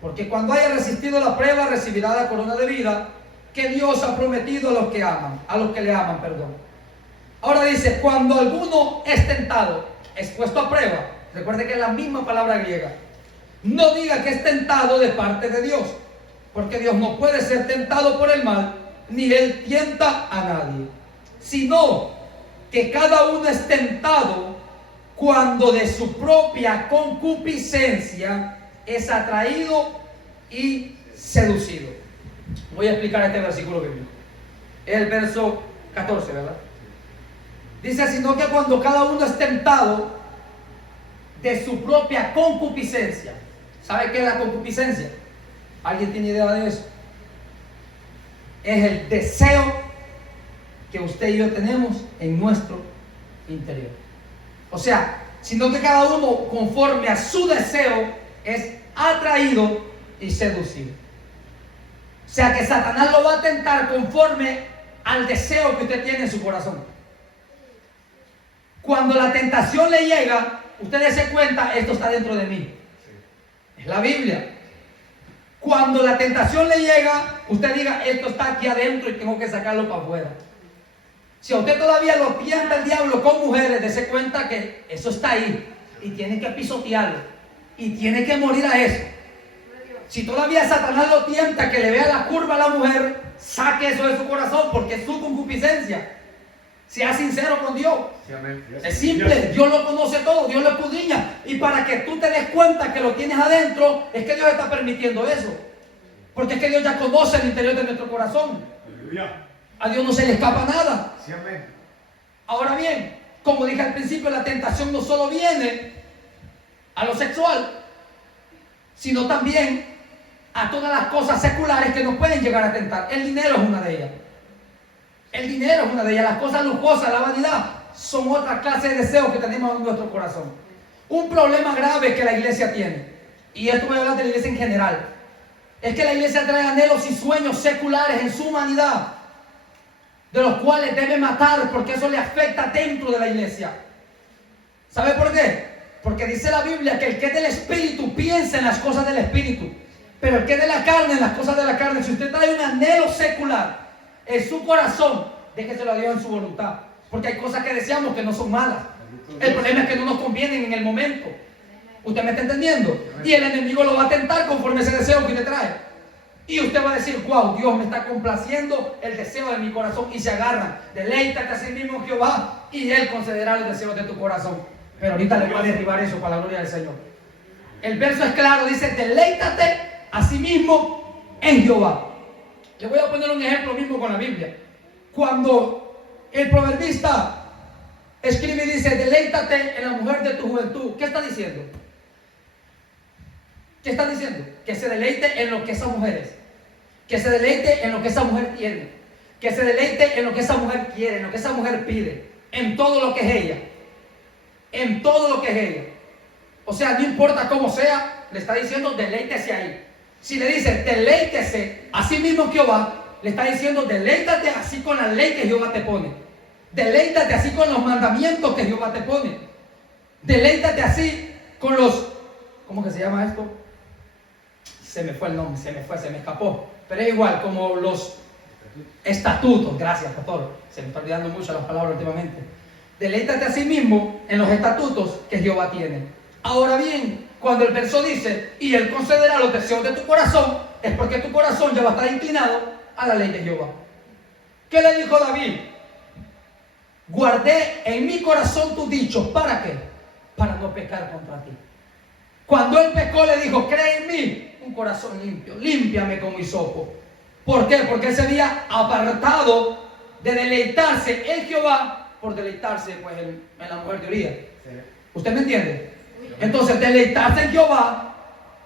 porque cuando haya resistido la prueba recibirá la corona de vida que Dios ha prometido a los que aman, a los que le aman, perdón. Ahora dice, cuando alguno es tentado, es puesto a prueba, recuerde que es la misma palabra griega, no diga que es tentado de parte de Dios, porque Dios no puede ser tentado por el mal, ni Él tienta a nadie, sino que cada uno es tentado cuando de su propia concupiscencia es atraído y seducido. Voy a explicar este versículo bíblico. Es el verso 14, ¿verdad? Dice, sino que cuando cada uno es tentado de su propia concupiscencia. ¿Sabe qué es la concupiscencia? ¿Alguien tiene idea de eso? Es el deseo que usted y yo tenemos en nuestro interior. O sea, sino que cada uno conforme a su deseo es atraído y seducido. O sea que Satanás lo va a tentar conforme al deseo que usted tiene en su corazón. Cuando la tentación le llega, usted se cuenta, esto está dentro de mí. Es la Biblia. Cuando la tentación le llega, usted diga, esto está aquí adentro y tengo que sacarlo para afuera. Si a usted todavía lo tienta el diablo con mujeres, dése cuenta que eso está ahí y tiene que pisotearlo y tiene que morir a eso. Si todavía Satanás lo tienta que le vea la curva a la mujer, saque eso de su corazón porque es su concupiscencia. Sea sincero con Dios. Sí, amén. Es simple, Dios lo conoce todo, Dios lo escudriña. Y para que tú te des cuenta que lo tienes adentro, es que Dios está permitiendo eso. Porque es que Dios ya conoce el interior de nuestro corazón. Aleluya. A Dios no se le escapa nada. Sí, amén. Ahora bien, como dije al principio, la tentación no solo viene a lo sexual, sino también a todas las cosas seculares que nos pueden llegar a tentar. El dinero es una de ellas. El dinero es una de ellas. Las cosas lujosas, la vanidad, son otra clase de deseos que tenemos en nuestro corazón. Un problema grave que la iglesia tiene, y esto voy a hablar de la iglesia en general, es que la iglesia trae anhelos y sueños seculares en su humanidad, de los cuales debe matar porque eso le afecta dentro de la iglesia. ¿Sabe por qué? Porque dice la Biblia que el que es del Espíritu piensa en las cosas del Espíritu, pero el que es de la carne en las cosas de la carne. Si usted trae un anhelo secular en su corazón, déjeselo a Dios en su voluntad, porque hay cosas que deseamos que no son malas. El problema es que no nos convienen en el momento. ¿Usted me está entendiendo? Y el enemigo lo va a tentar conforme ese deseo que usted trae. Y usted va a decir, wow, Dios me está complaciendo el deseo de mi corazón. Y se agarran, deleítate a sí mismo en Jehová y Él concederá los deseos de tu corazón. Pero ahorita le va a derribar eso para la gloria del Señor. El verso es claro, dice, deleítate a sí mismo en Jehová. Le voy a poner un ejemplo mismo con la Biblia. Cuando el proverbista escribe y dice, deleítate en la mujer de tu juventud, ¿qué está diciendo? ¿Qué está diciendo? Que se deleite en lo que esa mujer es. Que se deleite en lo que esa mujer tiene. Que se deleite en lo que esa mujer quiere, en lo que esa mujer pide. En todo lo que es ella. En todo lo que es ella. O sea, no importa cómo sea, le está diciendo deleítese ahí. Si le dice deleítese a sí mismo Jehová, le está diciendo deleítate así con la ley que Jehová te pone. Deleítate así con los mandamientos que Jehová te pone. Deleítate así con los, ¿cómo que se llama esto? Se me fue el nombre, se me escapó. Pero es igual, como los estatutos. Gracias, pastor. Se me está olvidando mucho las palabras últimamente. Deleítate a sí mismo en los estatutos que Jehová tiene. Ahora bien, cuando el verso dice, y Él concederá los deseos de tu corazón, es porque tu corazón ya va a estar inclinado a la ley de Jehová. ¿Qué le dijo David? Guardé en mi corazón tus dichos. ¿Para qué? Para no pecar contra ti. Cuando él pecó le dijo, cree en mí un corazón limpio, límpiame con hisopo. ¿Por qué? Porque él se había apartado de deleitarse en Jehová por deleitarse pues, en la mujer de Urías. ¿Usted me entiende? Entonces deleitarse en Jehová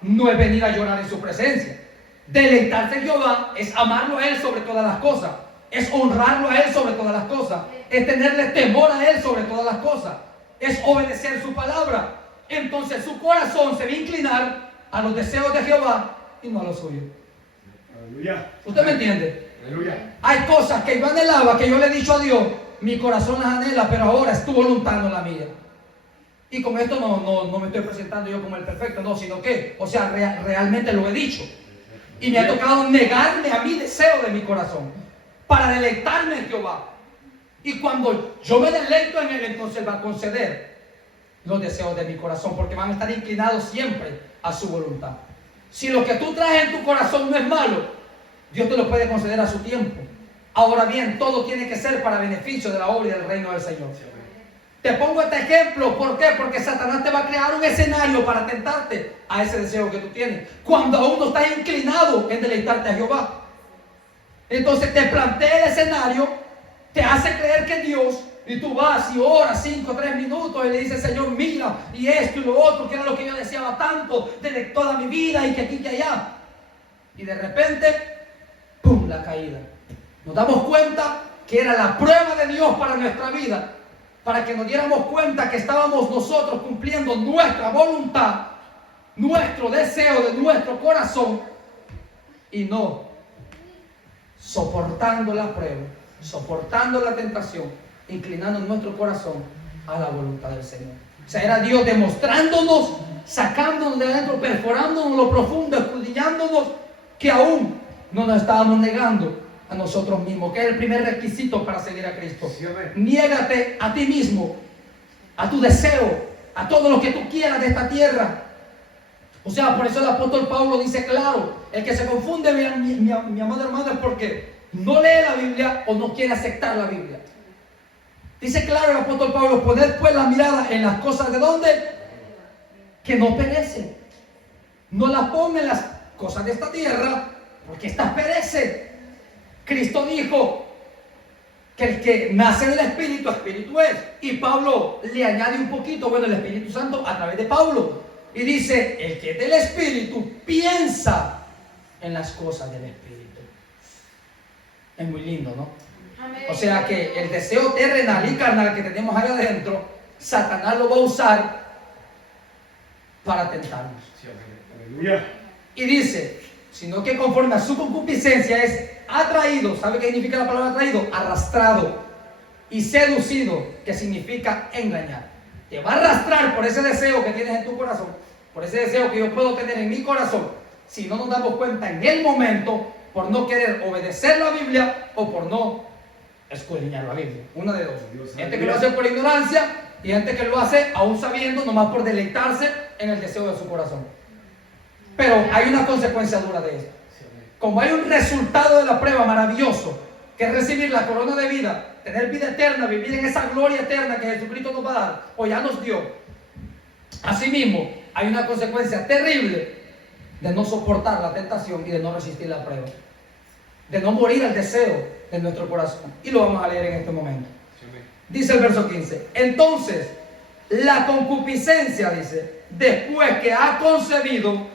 no es venir a llorar en su presencia. Deleitarse en Jehová es amarlo a Él sobre todas las cosas, es honrarlo a Él sobre todas las cosas, es tenerle temor a Él sobre todas las cosas, es obedecer su palabra. Entonces su corazón se va a inclinar a los deseos de Jehová y no a los suyos. Aleluya. ¿Usted me entiende? Aleluya. Hay cosas que yo anhelaba, que yo le he dicho a Dios, mi corazón las anhela, pero ahora es tu voluntad, no la mía. Y con esto no me estoy presentando yo como el perfecto, no, sino que, o sea, realmente lo he dicho. Y me ha tocado negarme a mi deseo de mi corazón para deleitarme en Jehová. Y cuando yo me deleito en Él, entonces Él va a conceder los deseos de mi corazón, porque van a estar inclinados siempre a su voluntad. Si lo que tú traes en tu corazón no es malo, Dios te lo puede conceder a su tiempo. Ahora bien, todo tiene que ser para beneficio de la obra y del reino del Señor. Te pongo este ejemplo, ¿por qué? Porque Satanás te va a crear un escenario para tentarte a ese deseo que tú tienes, cuando aún no estás inclinado en deleitarte a Jehová. Entonces te plantea el escenario, te hace creer que Dios, y tú vas y oras 5 o 3 minutos y le dices, Señor, mira, y esto y lo otro, que era lo que yo deseaba tanto desde toda mi vida, y que aquí, que allá. Y de repente, ¡pum!, la caída. Nos damos cuenta que era la prueba de Dios para nuestra vida, para que nos diéramos cuenta que estábamos nosotros cumpliendo nuestra voluntad, nuestro deseo de nuestro corazón, y no soportando la prueba, soportando la tentación, inclinando nuestro corazón a la voluntad del Señor. O sea, era Dios demostrándonos, sacándonos de adentro, perforándonos lo profundo, escudriñándonos, que aún no nos estábamos negando a nosotros mismos, que es el primer requisito para seguir a Cristo. Sí, amén. Niégate a ti mismo, a tu deseo, a todo lo que tú quieras de esta tierra. O sea, por eso el apóstol Pablo dice claro, el que se confunde, mi amado hermano, es porque no lee la Biblia o no quiere aceptar la Biblia. Dice claro el apóstol Pablo: poned pues la mirada en las cosas de ¿dónde? Que no perecen. No las pongan en las cosas de esta tierra, porque estas perecen. Cristo dijo que el que nace del Espíritu, Espíritu es. Y Pablo le añade un poquito, bueno, el Espíritu Santo a través de Pablo. Y dice: el que es del Espíritu piensa en las cosas del Espíritu. Es muy lindo, ¿no? Amén. O sea que el deseo terrenal y carnal que tenemos ahí adentro, Satanás lo va a usar para tentarnos. Sí, amén. Aleluya. Y dice, sino que conforme a su concupiscencia es atraído. ¿Sabe qué significa la palabra atraído? Arrastrado. Y seducido, que significa engañar. Te va a arrastrar por ese deseo que tienes en tu corazón, por ese deseo que yo puedo tener en mi corazón, si no nos damos cuenta en el momento, por no querer obedecer la Biblia o por no escudriñar la Biblia. Una de dos. Gente que lo hace por ignorancia y gente que lo hace aún sabiendo, nomás por deleitarse en el deseo de su corazón. Pero hay una consecuencia dura de esto. Como hay un resultado de la prueba maravilloso, que es recibir la corona de vida, tener vida eterna, vivir en esa gloria eterna que Jesucristo nos va a dar, o ya nos dio. Asimismo, hay una consecuencia terrible de no soportar la tentación y de no resistir la prueba, de no morir al deseo de nuestro corazón. Y lo vamos a leer en este momento. Sí, amén. Dice el verso 15: entonces la concupiscencia, dice, después que ha concebido,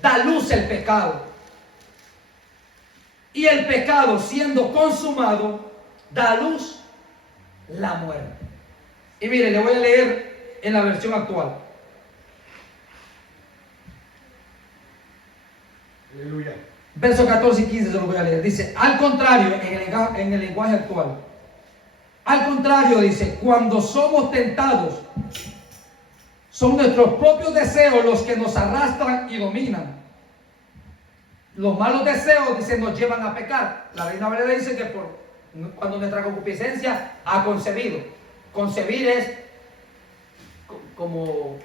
da luz el pecado. Y el pecado, siendo consumado, da a luz la muerte. Y mire, le voy a leer en la versión actual. Aleluya. Versos 14 y 15 se los voy a leer. Dice, al contrario, en el lenguaje actual, al contrario, dice, cuando somos tentados, son nuestros propios deseos los que nos arrastran y dominan. Los malos deseos, dice, nos llevan a pecar. La Reina Valera dice que cuando nuestra concupiscencia ha concebido. Concebir es como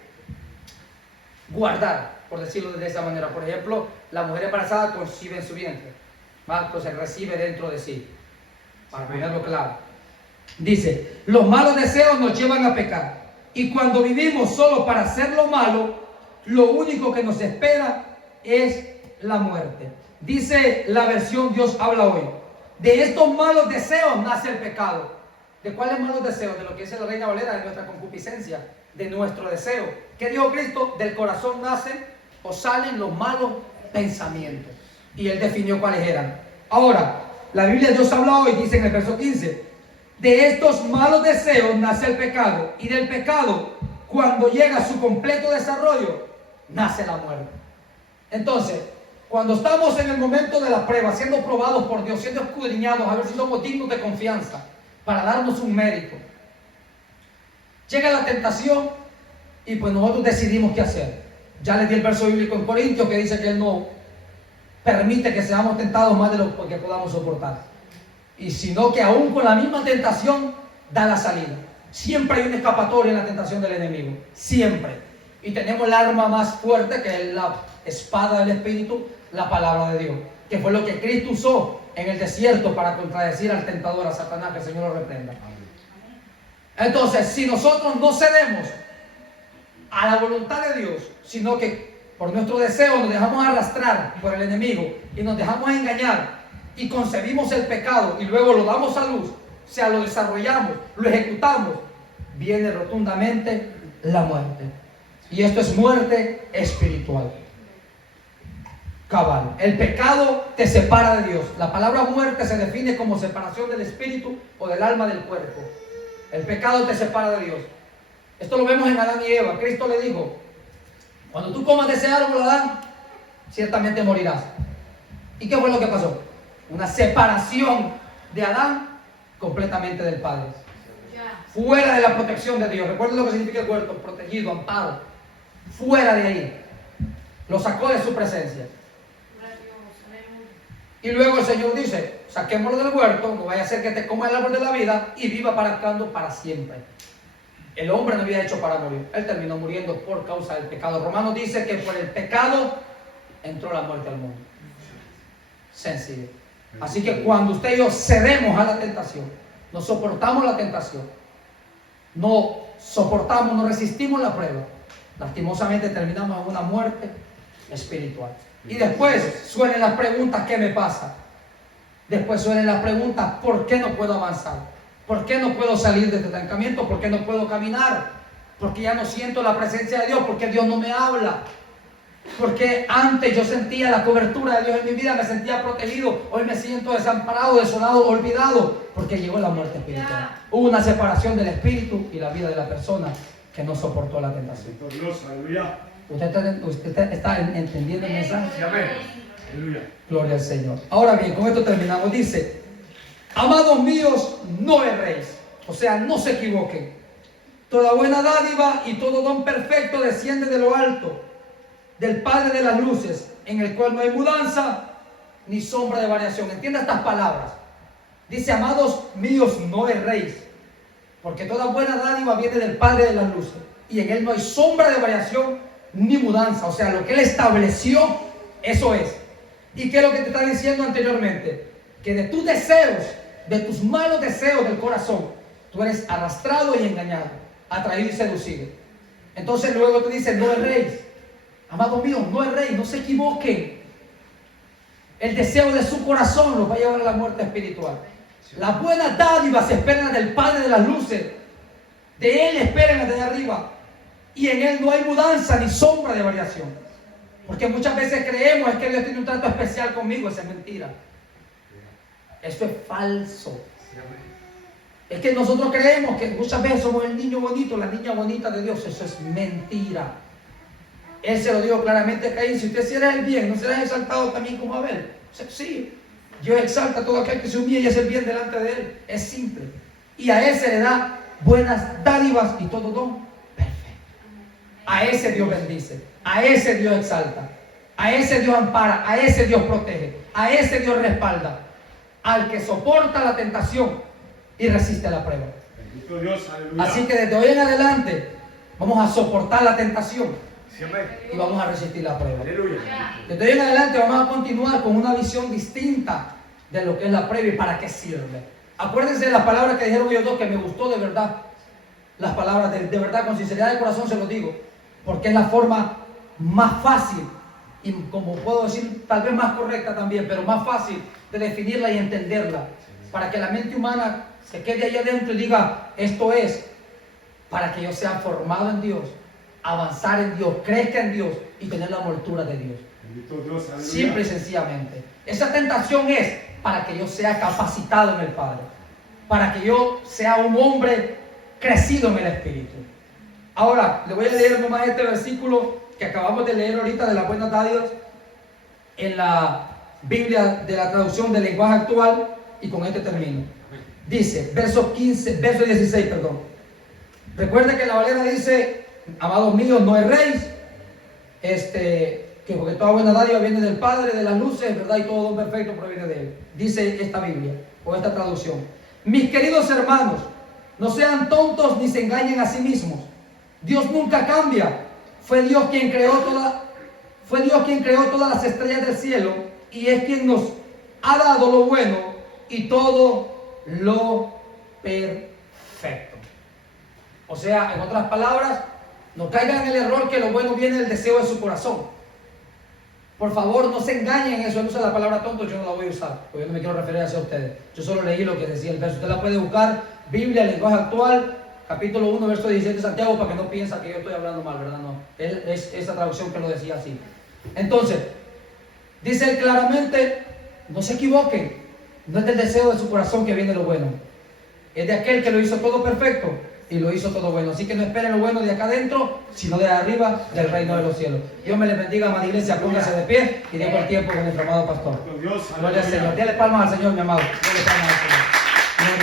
guardar, por decirlo de esa manera. Por ejemplo, la mujer embarazada concibe en su vientre, entonces recibe dentro de sí, para ponerlo claro. Dice, los malos deseos nos llevan a pecar, y cuando vivimos solo para hacer lo malo, lo único que nos espera es la muerte. Dice la versión Dios habla hoy: de estos malos deseos nace el pecado. ¿De cuáles malos deseos? De lo que dice la Reina Valera, de nuestra concupiscencia, de nuestro deseo. ¿Qué dijo Cristo? Del corazón nacen o salen los malos pensamientos. Y Él definió cuáles eran. Ahora, la Biblia Dios habla hoy, dice en el verso 15: de estos malos deseos nace el pecado, y del pecado, cuando llega a su completo desarrollo, nace la muerte. Entonces, cuando estamos en el momento de la prueba, siendo probados por Dios, siendo escudriñados, a ver si somos dignos de confianza, para darnos un mérito, llega la tentación y pues nosotros decidimos qué hacer. Ya les di el verso bíblico en Corintios que dice que Él no permite que seamos tentados más de lo que podamos soportar, y sino que aún con la misma tentación da la salida. Siempre hay una escapatoria en la tentación del enemigo, siempre. Y tenemos el arma más fuerte, que es la espada del Espíritu, la palabra de Dios, que fue lo que Cristo usó en el desierto para contradecir al tentador, a Satanás, que el Señor lo reprenda. Entonces, si nosotros no cedemos a la voluntad de Dios, sino que por nuestro deseo nos dejamos arrastrar por el enemigo y nos dejamos engañar y concebimos el pecado y luego lo damos a luz, o sea, lo desarrollamos, lo ejecutamos, viene rotundamente la muerte. Y esto es muerte espiritual. Cabal. El pecado te separa de Dios. La palabra muerte se define como separación del espíritu o del alma del cuerpo. El pecado te separa de Dios. Esto lo vemos en Adán y Eva. Cristo le dijo: cuando tú comas de ese árbol, Adán, ciertamente morirás. ¿Y qué fue lo que pasó? Una separación de Adán completamente del Padre. Fuera de la protección de Dios. Recuerden lo que significa el huerto: protegido, amparo. Fuera de ahí. Lo sacó de su presencia. Y luego el Señor dice: saquémoslo del huerto, no vaya a ser que te coma el árbol de la vida y viva para siempre. El hombre no había hecho para morir. Él terminó muriendo por causa del pecado. Romanos dice que por el pecado entró la muerte al mundo. Sencillo. Así que cuando usted y yo cedemos a la tentación, no soportamos la tentación, no soportamos, no resistimos la prueba, lastimosamente terminamos en una muerte espiritual. Y después suelen las preguntas: ¿qué me pasa? Después suelen las preguntas: ¿por qué no puedo avanzar? ¿Por qué no puedo salir de este estancamiento? ¿Por qué no puedo caminar? ¿Por qué ya no siento la presencia de Dios? ¿Por qué Dios no me habla? Porque antes yo sentía la cobertura de Dios en mi vida, me sentía protegido. Hoy me siento desamparado, desolado, olvidado, porque llegó la muerte espiritual. Hubo una separación del espíritu y la vida de la persona que no soportó la tentación. Dios, aleluya. ¿Usted está entendiendo el mensaje? Sí, amén. Aleluya. Gloria al Señor. Ahora bien, con esto terminamos. Dice: amados míos, no erréis. O sea, no se equivoquen. Toda buena dádiva y todo don perfecto desciende de lo alto, del Padre de las luces, en el cual no hay mudanza ni sombra de variación. Entienda estas palabras. Dice: amados míos, no erréis, porque toda buena dádiva viene del Padre de las luces, y en él no hay sombra de variación ni mudanza. O sea, lo que él estableció, eso es. ¿Y qué es lo que te está diciendo anteriormente? Que de tus deseos, de tus malos deseos del corazón, tú eres arrastrado y engañado, atraído y seducido. Entonces luego te dice: no erréis. Amados míos, no erréis, no se equivoquen. El deseo de su corazón los va a llevar a la muerte espiritual. Las buenas dádivas se esperan del Padre de las luces. De Él esperan desde arriba. Y en Él no hay mudanza ni sombra de variación. Porque muchas veces creemos es que Dios tiene un trato especial conmigo. Esa es mentira. Esto es falso. Es que nosotros creemos que muchas veces somos el niño bonito, la niña bonita de Dios. Eso es mentira. Él se lo dijo claramente a Caín: si usted hiciera el bien, ¿no será exaltado también como Abel? Sí, Dios exalta a todo aquel que se humilla y hace el bien delante de Él. Es simple. Y a Él se le da buenas dádivas y todo don perfecto. A ese Dios bendice, a ese Dios exalta, a ese Dios ampara, a ese Dios protege, a ese Dios respalda. Al que soporta la tentación y resiste la prueba. Bendito Dios, aleluya. Así que desde hoy en adelante vamos a soportar la tentación. Sí, amén. Y vamos a resistir la prueba. Aleluya. Desde hoy en adelante vamos a continuar con una visión distinta de lo que es la prueba y para qué sirve. Acuérdense de las palabras que dijeron ellos dos, que me gustó de verdad. Las palabras de verdad, con sinceridad de corazón se los digo, porque es la forma más fácil y, como puedo decir, tal vez más correcta también, pero más fácil de definirla y entenderla, para que la mente humana se quede ahí adentro y diga: esto es para que yo sea formado en Dios, avanzar en Dios, crezca en Dios y tener la moltura de Dios. Bendito Dios, aleluya. Simple y sencillamente. Esa tentación es para que yo sea capacitado en el Padre, para que yo sea un hombre crecido en el Espíritu. Ahora, le voy a leer nomás este versículo que acabamos de leer ahorita de las buenas dádivas en la Biblia de la traducción del lenguaje actual, y con este termino. Dice, verso 16, perdón. Recuerde que la Valera dice: amados míos, no erréis, que porque toda buena dádiva viene del Padre de las luces, ¿verdad? Y todo don perfecto proviene de Él. Dice esta Biblia, o esta traducción: mis queridos hermanos, no sean tontos ni se engañen a sí mismos. Dios nunca cambia. Fue Dios quien creó todas las estrellas del cielo, y es quien nos ha dado lo bueno y todo lo perfecto. O sea, en otras palabras, no caigan en el error que lo bueno viene del deseo de su corazón. Por favor, no se engañen en eso. No usa la palabra tonto, yo no la voy a usar, porque yo no me quiero referir hacia ustedes. Yo solo leí lo que decía el verso. Usted la puede buscar, Biblia, lenguaje actual, capítulo 1, verso 17 de Santiago, para que no piensen que yo estoy hablando mal, ¿verdad? No, es esa traducción que lo decía así. Entonces, dice él claramente: no se equivoquen, no es del deseo de su corazón que viene lo bueno. es de aquel que lo hizo todo perfecto y lo hizo todo bueno. Así que no esperen lo bueno de acá adentro, sino de arriba del reino de los cielos. Dios me les bendiga, amada iglesia. Póngase de pie y dejo el tiempo con nuestro amado pastor. Dios, Gloria al aleluya. Señor. Dale palmas al Señor, mi amado. Dale palmas al Señor.